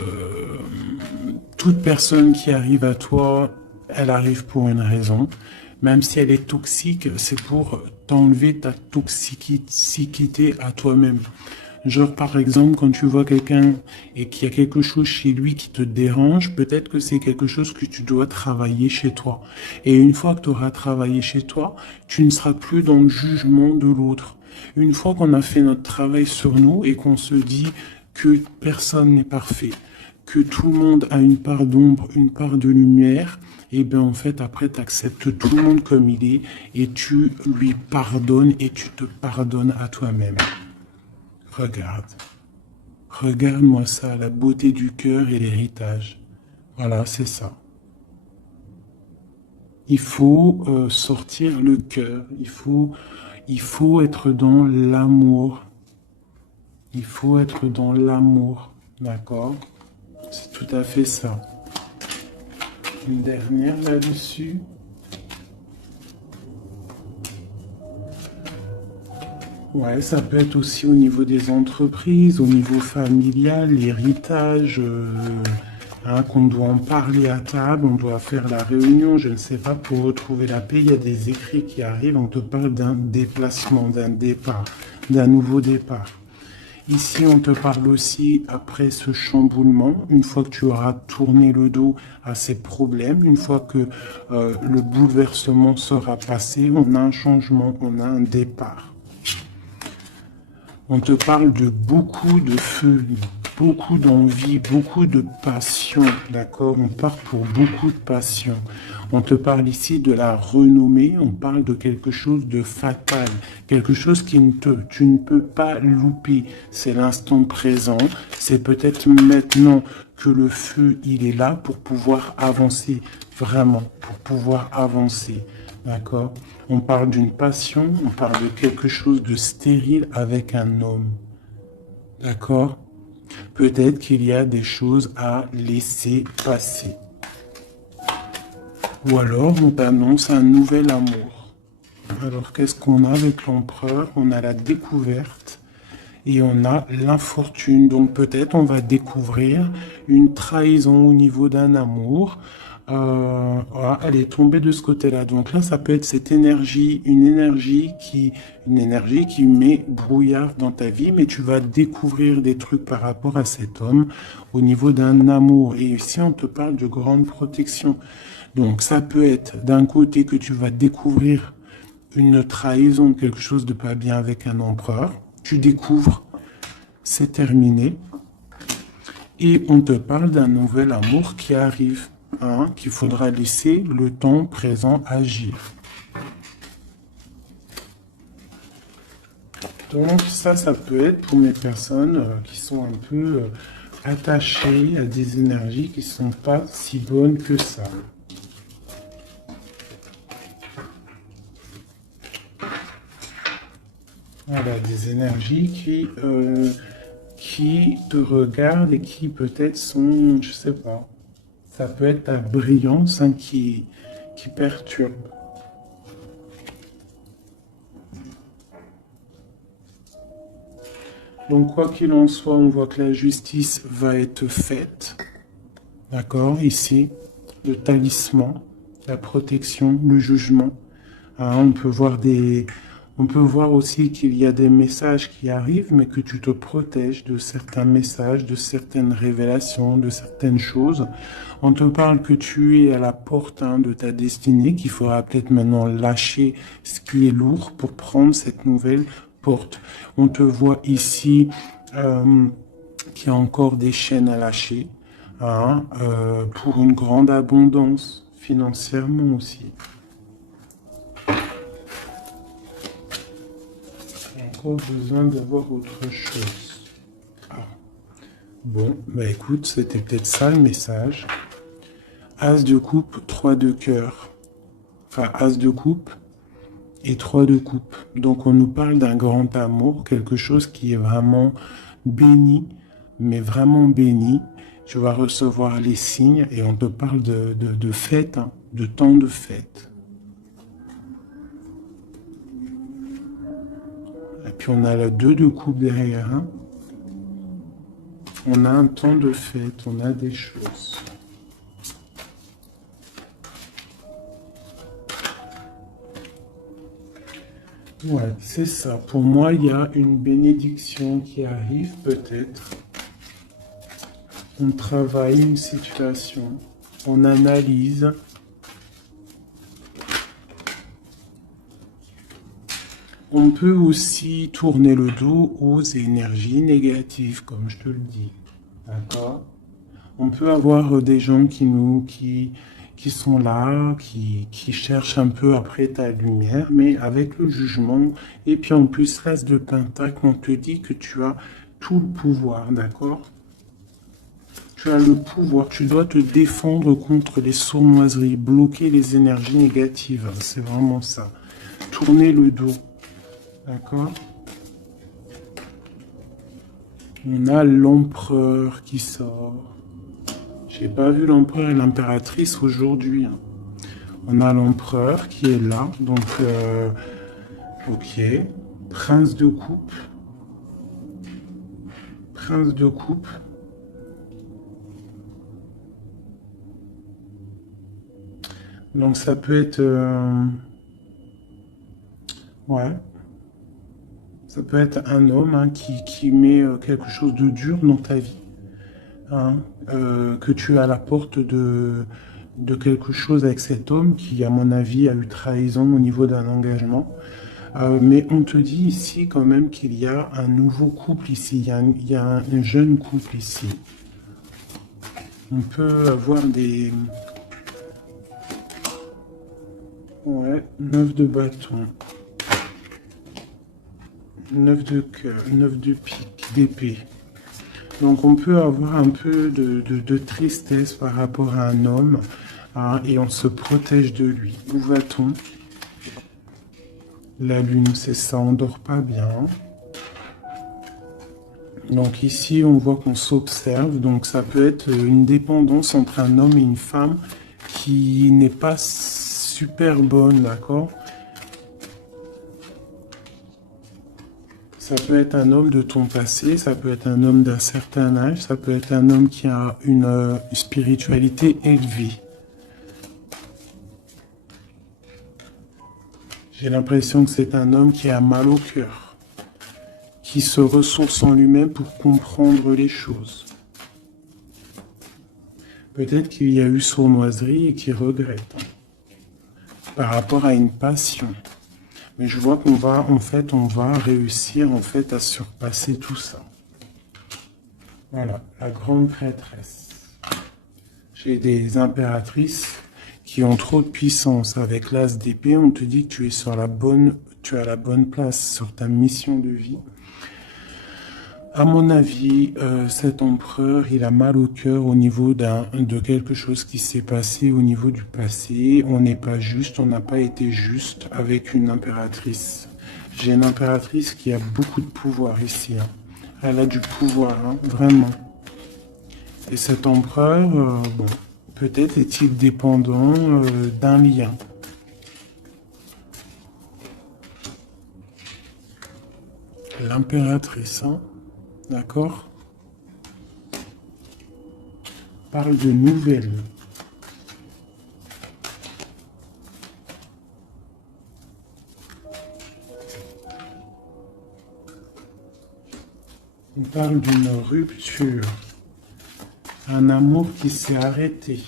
toute personne qui arrive à toi, elle arrive pour une raison. Même si elle est toxique, c'est pour t'enlever ta toxicité à toi-même. Genre, par exemple, quand tu vois quelqu'un et qu'il y a quelque chose chez lui qui te dérange, peut-être que c'est quelque chose que tu dois travailler chez toi. Et une fois que tu auras travaillé chez toi, tu ne seras plus dans le jugement de l'autre. Une fois qu'on a fait notre travail sur nous et qu'on se dit que personne n'est parfait, que tout le monde a une part d'ombre, une part de lumière, et bien en fait après tu acceptes tout le monde comme il est et tu lui pardonnes et tu te pardonnes à toi-même. Regarde. Regarde-moi ça, la beauté du cœur et l'héritage. Voilà, c'est ça. Il faut sortir le cœur. Il faut être dans l'amour. Il faut être dans l'amour. D'accord? C'est tout à fait ça. Une dernière là-dessus. Ouais, ça peut être aussi au niveau des entreprises, au niveau familial, l'héritage, hein, qu'on doit en parler à table, on doit faire la réunion, je ne sais pas, pour retrouver la paix. Il y a des écrits qui arrivent, on te parle d'un déplacement, d'un départ, d'un nouveau départ. Ici, on te parle aussi, après ce chamboulement, une fois que tu auras tourné le dos à ces problèmes, une fois que le bouleversement sera passé, on a un changement, on a un départ. On te parle de beaucoup de feu, beaucoup d'envie, beaucoup de passion, d'accord? On part pour beaucoup de passion. On te parle ici de la renommée, on parle de quelque chose de fatal, quelque chose tu ne peux pas louper. C'est l'instant présent, c'est peut-être maintenant que le feu, il est là pour pouvoir avancer, vraiment, pour pouvoir avancer. D'accord? On parle d'une passion, on parle de quelque chose de stérile avec un homme. D'accord? Peut-être qu'il y a des choses à laisser passer. Ou alors on t'annonce un nouvel amour. Alors qu'est-ce qu'on a avec l'empereur? On a la découverte et on a l'infortune. Donc peut-être on va découvrir une trahison au niveau d'un amour. Voilà, elle est tombée de ce côté-là. Donc là, ça peut être cette énergie, une énergie qui met brouillard dans ta vie, mais tu vas découvrir des trucs par rapport à cet homme au niveau d'un amour. Et ici, on te parle de grande protection. Donc ça peut être d'un côté que tu vas découvrir une trahison, quelque chose de pas bien avec un empereur. Tu découvres, c'est terminé. Et on te parle d'un nouvel amour qui arrive. Hein, qu'il faudra laisser le temps présent agir. Donc ça peut être pour mes personnes qui sont un peu attachées à des énergies qui ne sont pas si bonnes que ça. Voilà, des énergies qui te regardent et qui peut-être sont, je sais pas, ça peut être ta brillance hein, qui perturbe. Donc quoi qu'il en soit, on voit que la justice va être faite. D'accord, ici, le talisman, la protection, le jugement. Hein, On peut voir aussi qu'il y a des messages qui arrivent, mais que tu te protèges de certains messages, de certaines révélations, de certaines choses. On te parle que tu es à la porte de ta destinée, qu'il faudra peut-être maintenant lâcher ce qui est lourd pour prendre cette nouvelle porte. On te voit ici qu'il y a encore des chaînes à lâcher, hein, pour une grande abondance financièrement aussi. Encore besoin d'avoir autre chose. Ah. Bon, bah écoute, c'était peut-être ça le message. As de coupe, 3 de cœur. Enfin, As de coupe et 3 de coupe. Donc on nous parle d'un grand amour, quelque chose qui est vraiment béni, mais vraiment béni. Tu vas recevoir les signes et on te parle de fête, hein, de temps de fête. Et puis on a le 2 de coupe derrière. Hein. On a un temps de fête, on a des choses. Ouais, c'est ça. Pour moi, il y a une bénédiction qui arrive peut-être. On travaille une situation, on analyse. On peut aussi tourner le dos aux énergies négatives, comme je te le dis. D'accord? On peut avoir des gens qui sont là, qui cherchent un peu après ta lumière, mais avec le jugement. Et puis en plus, l'as de pentacle, on te dit que tu as tout le pouvoir, d'accord? Tu as le pouvoir, tu dois te défendre contre les sournoiseries, bloquer les énergies négatives, c'est vraiment ça. Tourner le dos. D'accord? On a l'empereur qui sort. J'ai pas vu l'empereur et l'impératrice aujourd'hui. Hein. On a l'empereur qui est là. Donc, ok. Prince de coupe. Prince de coupe. Donc, ça peut être... ouais. Ça peut être un homme hein, qui met quelque chose de dur dans ta vie. Hein, que tu es à la porte de quelque chose avec cet homme qui, à mon avis, a eu trahison au niveau d'un engagement. Mais on te dit ici quand même qu'il y a un nouveau couple ici. Il y a un jeune couple ici. On peut avoir des... Ouais, 9 de bâton. 9 de cœur, 9 de pique, d'épée. Donc on peut avoir un peu de tristesse par rapport à un homme hein, et on se protège de lui. Où va-t-on? La lune, c'est ça, on dort pas bien. Donc ici, on voit qu'on s'observe. Donc ça peut être une dépendance entre un homme et une femme qui n'est pas super bonne, d'accord? Ça peut être un homme de ton passé, ça peut être un homme d'un certain âge, ça peut être un homme qui a une spiritualité élevée. J'ai l'impression que c'est un homme qui a mal au cœur, qui se ressource en lui-même pour comprendre les choses. Peut-être qu'il y a eu sournoiserie et qu'il regrette par rapport à une passion. Mais je vois qu'on va, en fait, on va réussir, en fait, à surpasser tout ça. Voilà, la grande prêtresse. J'ai des impératrices qui ont trop de puissance. Avec l'as d'épée, on te dit que tu es sur tu as la bonne place sur ta mission de vie. À mon avis, cet empereur, il a mal au cœur au niveau de quelque chose qui s'est passé au niveau du passé. On n'est pas juste, on n'a pas été juste avec une impératrice. J'ai une impératrice qui a beaucoup de pouvoir ici. Hein. Elle a du pouvoir, hein, vraiment. Et cet empereur, bon, peut-être est-il dépendant d'un lien. L'impératrice, hein. D'accord? Parle de nouvelles. On parle d'une rupture. Un amour qui s'est arrêté.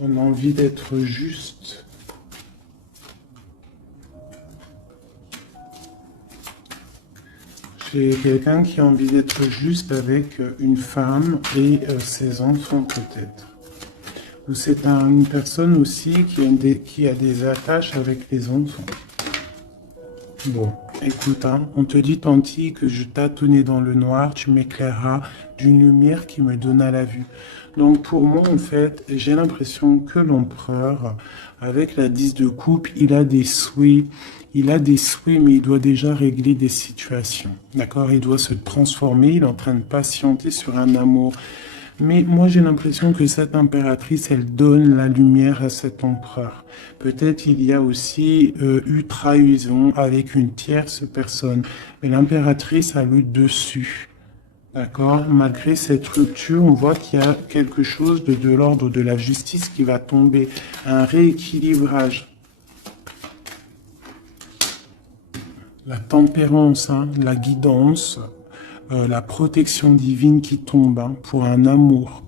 On a envie d'être juste. J'ai quelqu'un qui a envie d'être juste avec une femme et ses enfants peut-être. Ou c'est une personne aussi qui a des attaches avec les enfants. Bon, écoute, hein, on te dit Tanti que je tâtonnais dans le noir, tu m'éclaireras d'une lumière qui me donna la vue. Donc pour moi, en fait, j'ai l'impression que l'empereur, avec la 10 de coupe, il a des souhaits, mais il doit déjà régler des situations. D'accord? Il doit se transformer, il est en train de patienter sur un amour. Mais moi, j'ai l'impression que cette impératrice, elle donne la lumière à cet empereur. Peut-être il y a aussi eu trahison avec une tierce personne. Mais l'impératrice a le dessus. D'accord? Malgré cette rupture, on voit qu'il y a quelque chose de l'ordre de la justice qui va tomber. Un rééquilibrage. La tempérance, hein, la guidance, la protection divine qui tombe hein, pour un amour.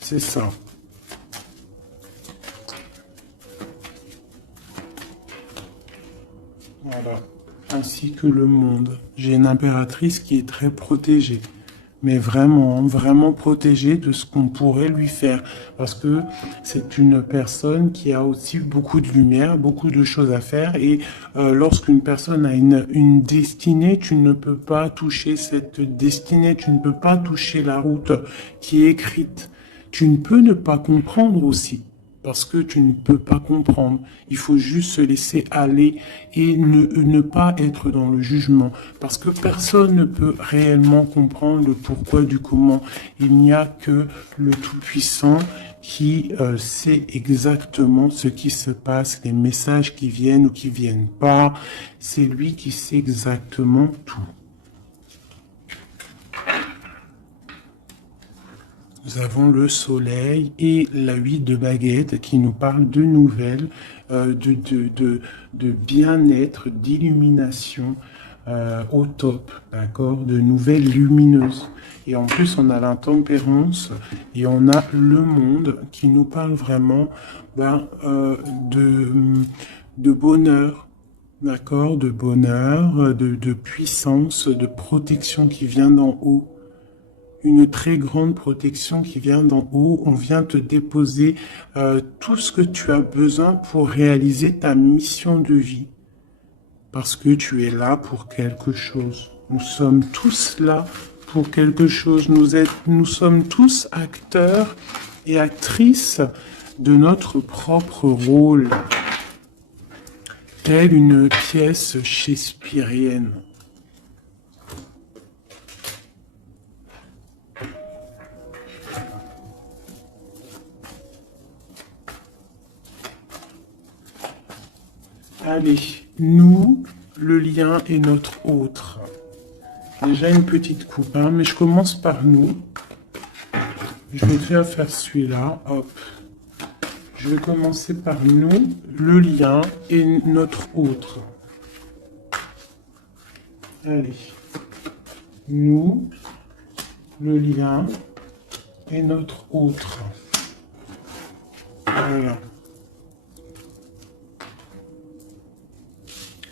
C'est ça. Voilà. Ainsi que le monde. J'ai une impératrice qui est très protégée. Mais vraiment, vraiment protégée de ce qu'on pourrait lui faire. Parce que c'est une personne qui a aussi beaucoup de lumière, beaucoup de choses à faire. Et lorsqu'une personne a une destinée, tu ne peux pas toucher cette destinée, tu ne peux pas toucher la route qui est écrite. Tu ne peux ne pas comprendre aussi. Parce que tu ne peux pas comprendre. Il faut juste se laisser aller et ne pas être dans le jugement. Parce que personne ne peut réellement comprendre le pourquoi du comment. Il n'y a que le Tout-Puissant qui sait exactement ce qui se passe, les messages qui viennent ou qui viennent pas. C'est lui qui sait exactement tout. Nous avons le soleil et la 8 de baguette qui nous parle de nouvelles, de bien-être, d'illumination au top, d'accord, de nouvelles lumineuses. Et en plus, on a l'intempérance et on a le monde qui nous parle vraiment de bonheur, d'accord, de bonheur, de puissance, de protection qui vient d'en haut. Une très grande protection qui vient d'en haut. On vient te déposer tout ce que tu as besoin pour réaliser ta mission de vie. Parce que tu es là pour quelque chose. Nous sommes tous là pour quelque chose. Nous sommes tous acteurs et actrices de notre propre rôle. Telle une pièce shakespearienne. Allez, nous, le lien est notre autre. Déjà une petite coupe, hein, mais je commence par nous. Je vais déjà faire celui-là, hop. Je vais commencer par nous, le lien et notre autre. Allez, nous, le lien et notre autre. Voilà.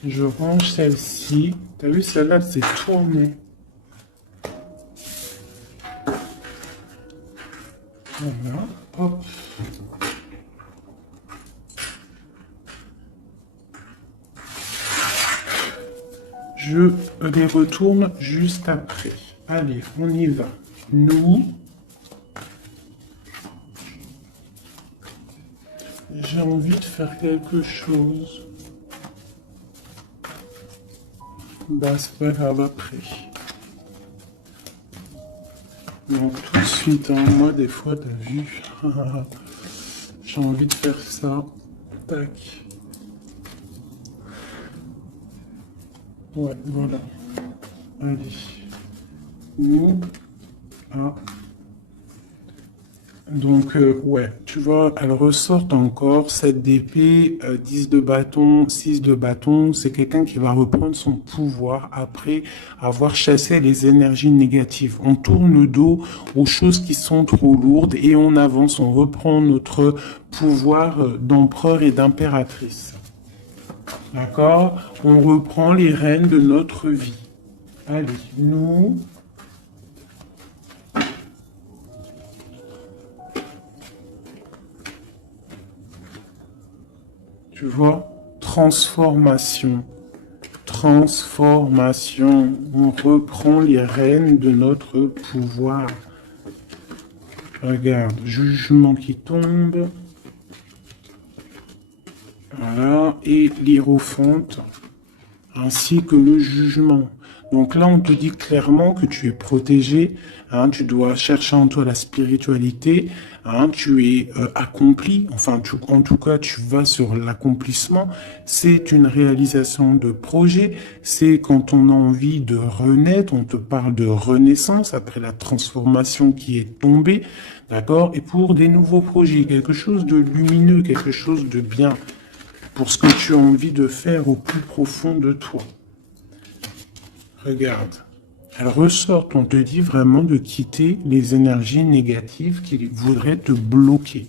Je range celle-ci. T'as vu, celle-là, c'est tourné. Voilà. Hop. Je les retourne juste après. Allez, on y va. Nous. J'ai envie de faire quelque chose. Bah, c'est pas grave après. Donc tout de suite, hein, moi des fois, t'as vu, j'ai envie de faire ça. Tac. Ouais, voilà. Allez. Nous, ah. Donc, ouais, tu vois, elle ressort encore 7 d'épée, 10 de bâton, 6 de bâton. C'est quelqu'un qui va reprendre son pouvoir après avoir chassé les énergies négatives. On tourne le dos aux choses qui sont trop lourdes et on avance, on reprend notre pouvoir d'empereur et d'impératrice. D'accord? On reprend les rênes de notre vie. Allez, nous, tu vois, transformation. Transformation. On reprend les rênes de notre pouvoir. Regarde, jugement qui tombe. Voilà, et l'hiérophante, ainsi que le jugement. Donc là, on te dit clairement que tu es protégé, hein, tu dois chercher en toi la spiritualité, hein, tu es accompli, enfin, en tout cas, tu vas sur l'accomplissement. C'est une réalisation de projet, c'est quand on a envie de renaître, on te parle de renaissance après la transformation qui est tombée, d'accord? Et pour des nouveaux projets, quelque chose de lumineux, quelque chose de bien, pour ce que tu as envie de faire au plus profond de toi. Regarde, elle ressort, on te dit vraiment de quitter les énergies négatives qui voudraient te bloquer.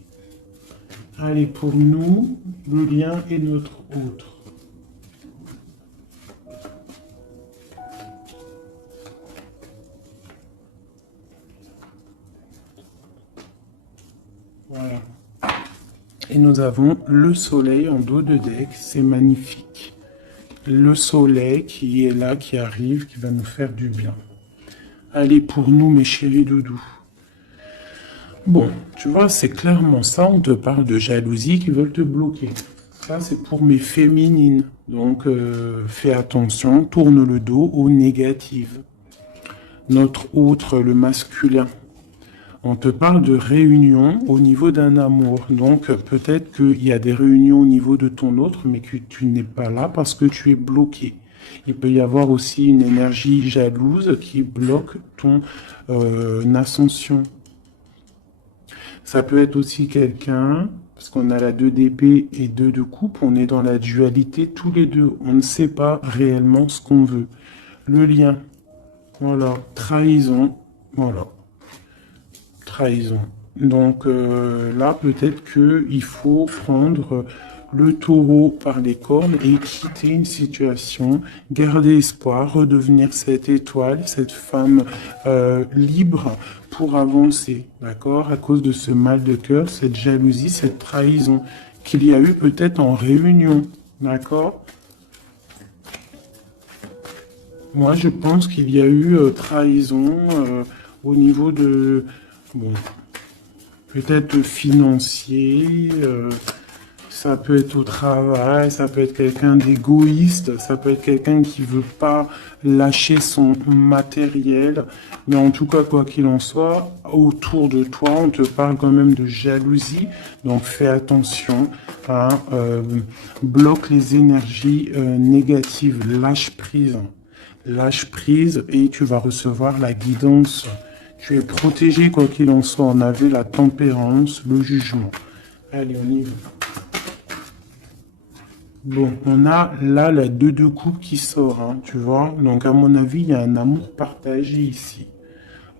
Allez, pour nous, le lien est notre autre. Voilà. Et nous avons le soleil en dos de deck, c'est magnifique. Le soleil qui est là, qui arrive, qui va nous faire du bien. Allez, pour nous, mes chéris doudous. Bon, tu vois, c'est clairement ça, on te parle de jalousie qui veulent te bloquer. Ça, c'est pour mes féminines. Donc, fais attention, tourne le dos aux négatives. Notre autre, le masculin. On te parle de réunion au niveau d'un amour. Donc, peut-être qu'il y a des réunions au niveau de ton autre, mais que tu n'es pas là parce que tu es bloqué. Il peut y avoir aussi une énergie jalouse qui bloque ton ascension. Ça peut être aussi quelqu'un, parce qu'on a la 2 d'épée et 2 de coupe, on est dans la dualité tous les deux. On ne sait pas réellement ce qu'on veut. Le lien, voilà, trahison, voilà, trahison. Donc là, peut-être qu'il faut prendre le taureau par les cornes et quitter une situation, garder espoir, redevenir cette étoile, cette femme libre pour avancer, d'accord? À cause de ce mal de cœur, cette jalousie, cette trahison qu'il y a eu peut-être en réunion, d'accord? Moi, je pense qu'il y a eu trahison au niveau de, bon, peut-être financier, ça peut être au travail, ça peut être quelqu'un d'égoïste, ça peut être quelqu'un qui veut pas lâcher son matériel. Mais en tout cas, quoi qu'il en soit, autour de toi, on te parle quand même de jalousie. Donc fais attention, hein, bloque les énergies négatives, lâche prise. Lâche prise et tu vas recevoir la guidance. Tu es protégé quoi qu'il en soit. On avait la tempérance, le jugement. Allez, on y va. Bon, on a là la 2 de coupe qui sort, hein, tu vois. Donc, à mon avis, il y a un amour partagé ici.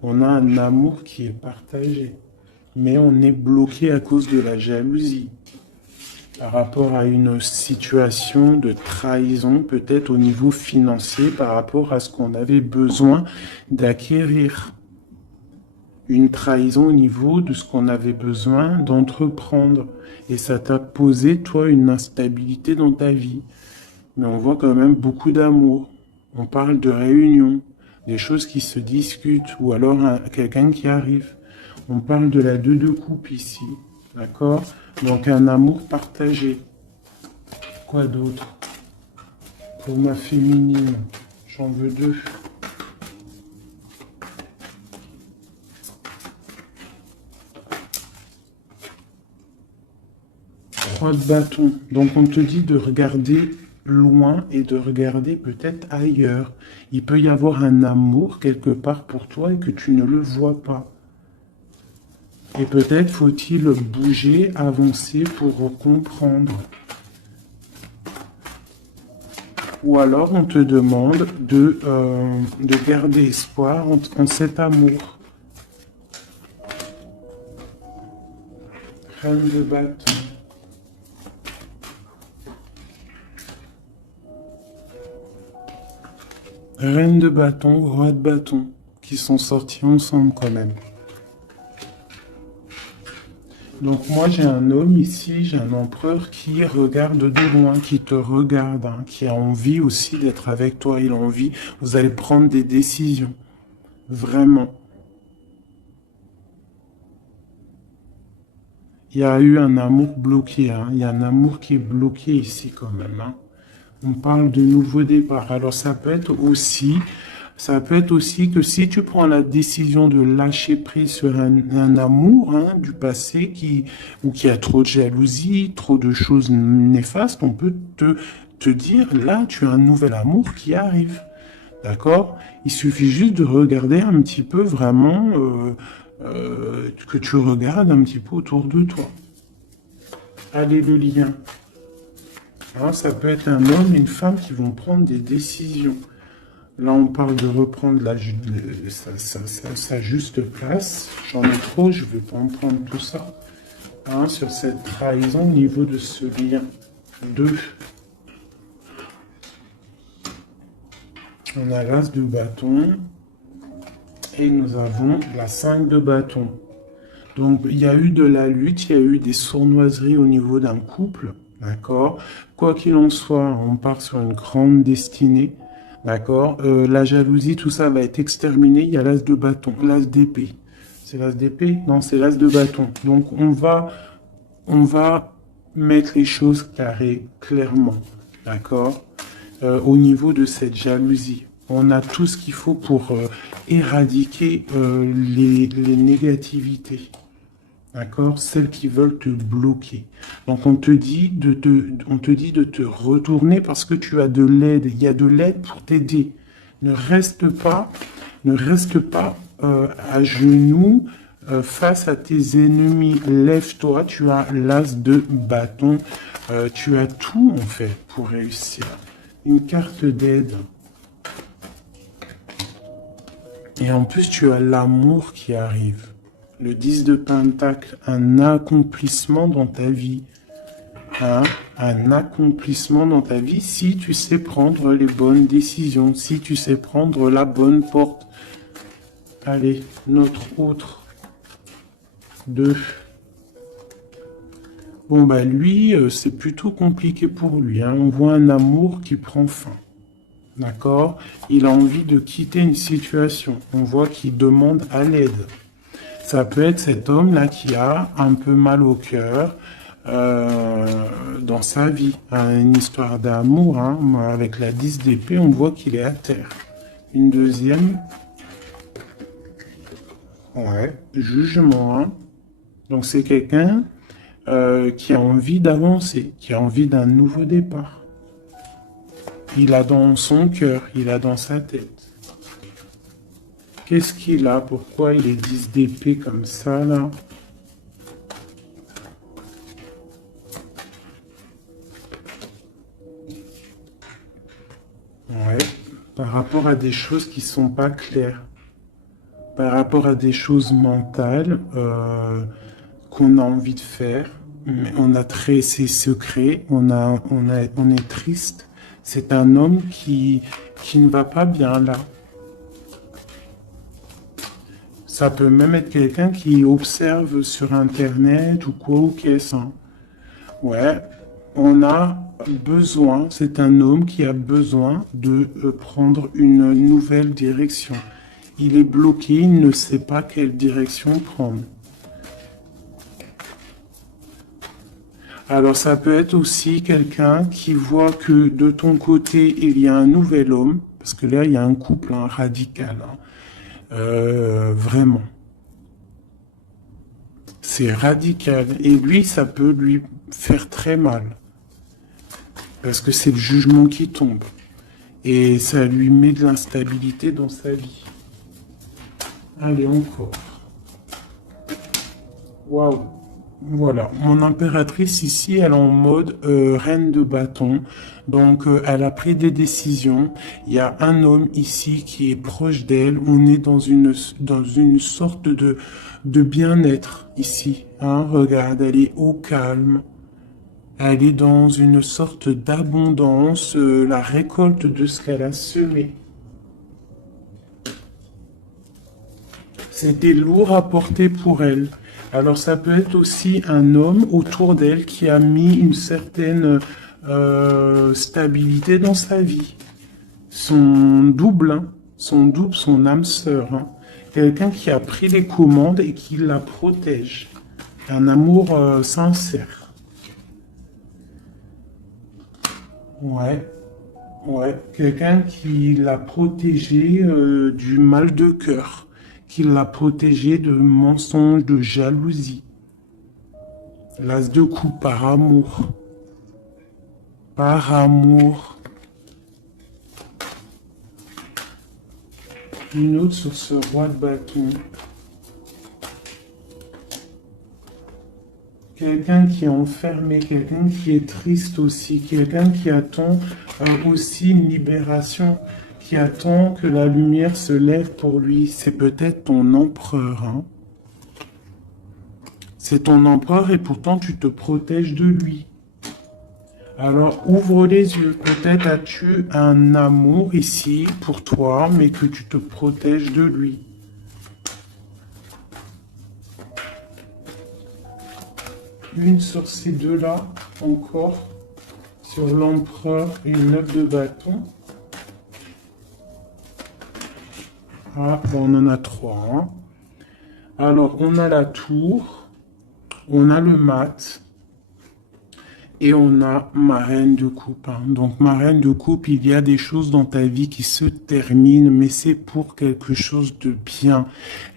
On a un amour qui est partagé. Mais on est bloqué à cause de la jalousie. Par rapport à une situation de trahison, peut-être au niveau financier, par rapport à ce qu'on avait besoin d'acquérir. Une trahison au niveau de ce qu'on avait besoin d'entreprendre. Et ça t'a posé, toi, une instabilité dans ta vie. Mais on voit quand même beaucoup d'amour. On parle de réunion, des choses qui se discutent, ou alors quelqu'un qui arrive. On parle de la 2 de coupe ici, d'accord? Donc un amour partagé. Quoi d'autre? Pour ma féminine, j'en veux 2. 3 de bâton. Donc on te dit de regarder loin et de regarder peut-être ailleurs. Il peut y avoir un amour quelque part pour toi et que tu ne le vois pas. Et peut-être faut-il bouger, avancer pour comprendre. Ou alors on te demande de garder espoir en cet amour. Reine de bâton. Reine de bâton, roi de bâton, qui sont sortis ensemble quand même. Donc moi j'ai un homme ici, j'ai un empereur qui regarde de loin, qui te regarde, hein, qui a envie aussi d'être avec toi, il a envie, vous allez prendre des décisions, vraiment. Il y a eu un amour bloqué, hein, il y a un amour qui est bloqué ici quand même. Hein. On parle de nouveau départ, alors ça peut être aussi que si tu prends la décision de lâcher prise sur un amour hein, du passé ou qui a trop de jalousie, trop de choses néfastes, on peut te dire, là, tu as un nouvel amour qui arrive. D'accord? Il suffit juste de regarder un petit peu vraiment, que tu regardes un petit peu autour de toi. Allez, le lien. Hein, ça peut être un homme et une femme qui vont prendre des décisions. Là, on parle de reprendre sa juste place. J'en ai trop, je ne vais pas en prendre tout ça. Hein, sur cette trahison au niveau de ce lien. 2. On a l'as de bâton. Et nous avons la 5 de bâton. Donc, il y a eu de la lutte, il y a eu des sournoiseries au niveau d'un couple. D'accord? Quoi qu'il en soit, on part sur une grande destinée. D'accord? La jalousie, tout ça va être exterminé. Il y a l'as de bâton, l'as d'épée. C'est l'as d'épée? Non, c'est l'as de bâton. Donc, on va mettre les choses carrées, clairement. D'accord? Au niveau de cette jalousie. On a tout ce qu'il faut pour éradiquer les négativités. D'accord? Celles qui veulent te bloquer. Donc, on te dit de te retourner parce que tu as de l'aide. Il y a de l'aide pour t'aider. Ne reste pas à genoux face à tes ennemis. Lève-toi. Tu as l'as de bâton. Tu as tout, en fait, pour réussir. Une carte d'aide. Et en plus, tu as l'amour qui arrive. Le 10 de Pentacle, un accomplissement dans ta vie. Hein? Un accomplissement dans ta vie si tu sais prendre les bonnes décisions, si tu sais prendre la bonne porte. Allez, notre autre. 2. Bon, bah lui, c'est plutôt compliqué pour lui. Hein? On voit un amour qui prend fin. D'accord? Il a envie de quitter une situation. On voit qu'il demande à l'aide. Ça peut être cet homme-là qui a un peu mal au cœur dans sa vie. Une histoire d'amour. Hein. Avec la 10 d'épée, on voit qu'il est à terre. Une deuxième. Ouais, jugement. Hein. Donc c'est quelqu'un qui a envie d'avancer, qui a envie d'un nouveau départ. Il a dans son cœur, il a dans sa tête. Qu'est-ce qu'il a? Pourquoi il est 10 d'épée comme ça, là? Ouais, par rapport à des choses qui sont pas claires. Par rapport à des choses mentales qu'on a envie de faire. Mais on a ses secrets, on est triste. C'est un homme qui ne va pas bien, là. Ça peut même être quelqu'un qui observe sur Internet ou quoi ou qu'est-ce. Hein. Ouais, on a besoin, c'est un homme qui a besoin de prendre une nouvelle direction. Il est bloqué, il ne sait pas quelle direction prendre. Alors ça peut être aussi quelqu'un qui voit que de ton côté, il y a un nouvel homme, parce que là, il y a un couple hein, radical. Hein. Vraiment. C'est radical. Et lui, ça peut lui faire très mal. Parce que c'est le jugement qui tombe. Et ça lui met de l'instabilité dans sa vie. Allez, encore. Waouh. Voilà, mon impératrice ici, elle est en mode reine de bâton. Donc, elle a pris des décisions. Il y a un homme ici qui est proche d'elle. On est dans une sorte de bien-être ici. Hein. Regarde, elle est au calme. Elle est dans une sorte d'abondance, la récolte de ce qu'elle a semé. C'était lourd à porter pour elle. Alors ça peut être aussi un homme autour d'elle qui a mis une certaine stabilité dans sa vie. Son double, hein, son âme sœur. Hein. Quelqu'un qui a pris les commandes et qui la protège. Un amour sincère. Ouais, ouais. Quelqu'un qui l'a protégé du mal de cœur. Qui l'a protégé de mensonges, de jalousie. L'as de coupe par amour. Par amour. Une autre sur ce roi de bâton. Quelqu'un qui est enfermé, quelqu'un qui est triste aussi, quelqu'un qui attend aussi une libération, qui attend que la lumière se lève pour lui. C'est peut-être ton empereur. Hein. C'est ton empereur et pourtant tu te protèges de lui. Alors ouvre les yeux. Peut-être as-tu un amour ici pour toi, mais que tu te protèges de lui. Une sur ces deux-là, encore. Sur l'empereur, une 9 de bâton. Ah, bon, on en a trois. Hein. Alors, on a la tour, on a le mat, et on a ma reine de coupe. Hein. Donc, ma reine de coupe, il y a des choses dans ta vie qui se terminent, mais c'est pour quelque chose de bien.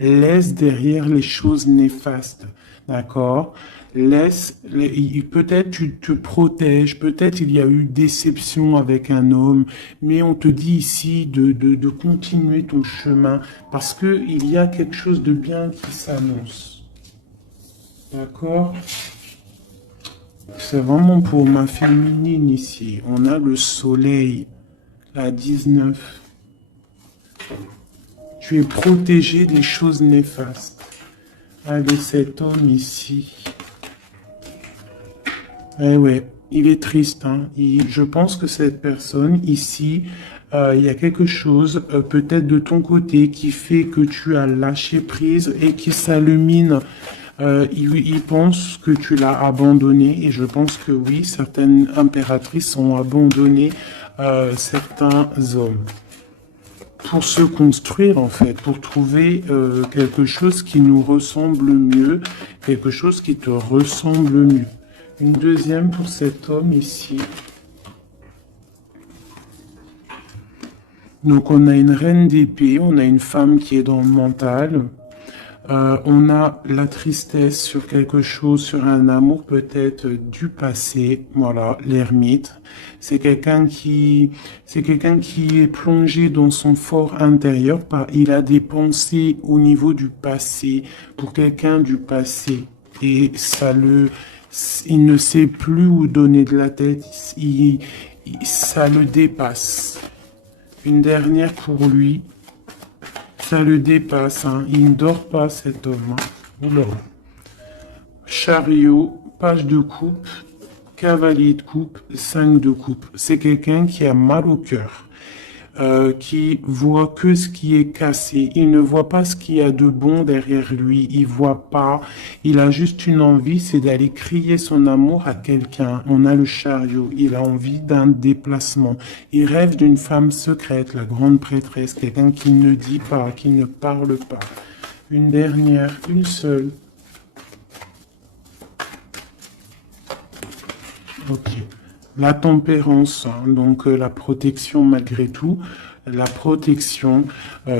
Laisse derrière les choses néfastes. D'accord? Peut-être tu te protèges, peut-être il y a eu déception avec un homme, mais on te dit ici de continuer ton chemin parce que il y a quelque chose de bien qui s'annonce. D'accord? C'est vraiment pour ma féminine ici. On a le soleil, la 19. Tu es protégé des choses néfastes. Allez, cet homme ici. Eh ouais, il est triste. Hein. Je pense que cette personne ici, il y a quelque chose peut-être de ton côté qui fait que tu as lâché prise et qui s'illumine. Il pense que tu l'as abandonné et je pense que oui, certaines impératrices ont abandonné certains hommes pour se construire en fait, pour trouver quelque chose qui nous ressemble mieux, quelque chose qui te ressemble mieux. Une deuxième pour cet homme ici. Donc on a une reine d'épée, on a une femme qui est dans le mental. On a la tristesse sur quelque chose, sur un amour peut-être du passé. Voilà, l'ermite. C'est quelqu'un qui est plongé dans son fort intérieur. Il a des pensées au niveau du passé, pour quelqu'un du passé. Et il ne sait plus où donner de la tête. Ça le dépasse. Une dernière pour lui. Ça le dépasse, hein. Il ne dort pas cet homme. Hein. Oula. Chariot, page de coupe, cavalier de coupe, 5 de coupe. C'est quelqu'un qui a mal au cœur, qui voit que ce qui est cassé. Il ne voit pas ce qu'il y a de bon derrière lui. Il voit pas. Il a juste une envie, c'est d'aller crier son amour à quelqu'un. On a le chariot. Il a envie d'un déplacement. Il rêve d'une femme secrète, la grande prêtresse, quelqu'un qui ne dit pas, qui ne parle pas. Une dernière, une seule. Ok. La tempérance, hein, donc la protection malgré tout, la protection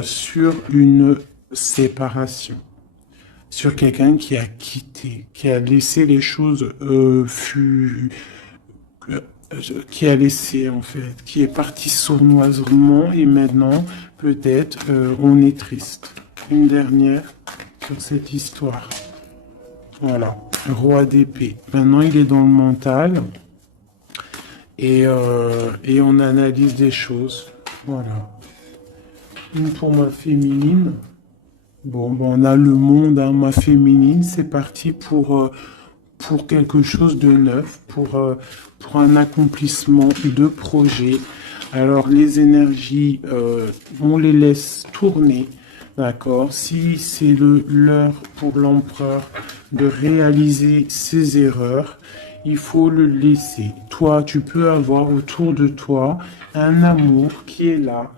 sur une séparation, sur quelqu'un qui a quitté, qui a laissé les choses qui a laissé en fait, qui est parti sournoisement et maintenant peut-être on est triste. Une dernière sur cette histoire. Voilà, roi d'épée. Maintenant, il est dans le mental et on analyse des choses. Voilà. Une pour ma féminine. Bon, ben, on a le monde, hein, ma féminine. C'est parti pour quelque chose de neuf, pour un accomplissement de projet. Alors, les énergies, on les laisse tourner. D'accord. Si c'est l'heure pour l'empereur de réaliser ses erreurs, il faut le laisser. Toi, tu peux avoir autour de toi un amour qui est là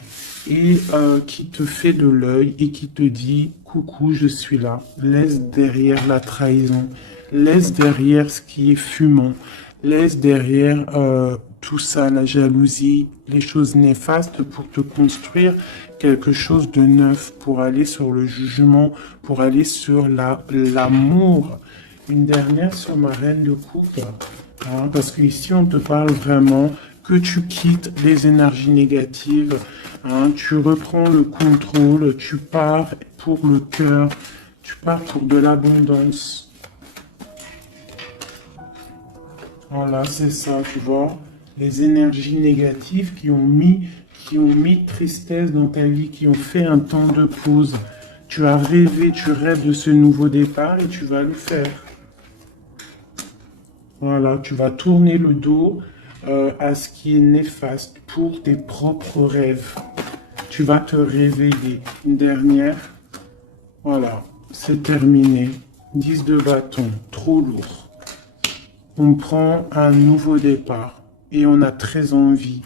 et qui te fait de l'œil et qui te dit, coucou, je suis là. Laisse derrière la trahison, laisse derrière ce qui est fumant, laisse derrière tout ça, la jalousie, les choses néfastes pour te construire quelque chose de neuf, pour aller sur le jugement, pour aller sur l'amour. Une dernière sur ma reine de coupe, hein, parce qu'ici on te parle vraiment que tu quittes les énergies négatives, hein, tu reprends le contrôle, tu pars pour le cœur, tu pars pour de l'abondance. Voilà, c'est ça, tu vois. Les énergies négatives qui ont mis tristesse dans ta vie, qui ont fait un temps de pause. Tu as rêvé, tu rêves de ce nouveau départ et tu vas le faire. Voilà, tu vas tourner le dos à ce qui est néfaste pour tes propres rêves. Tu vas te réveiller. Une dernière. Voilà, c'est terminé. 10 de bâton, trop lourd. On prend un nouveau départ et on a très envie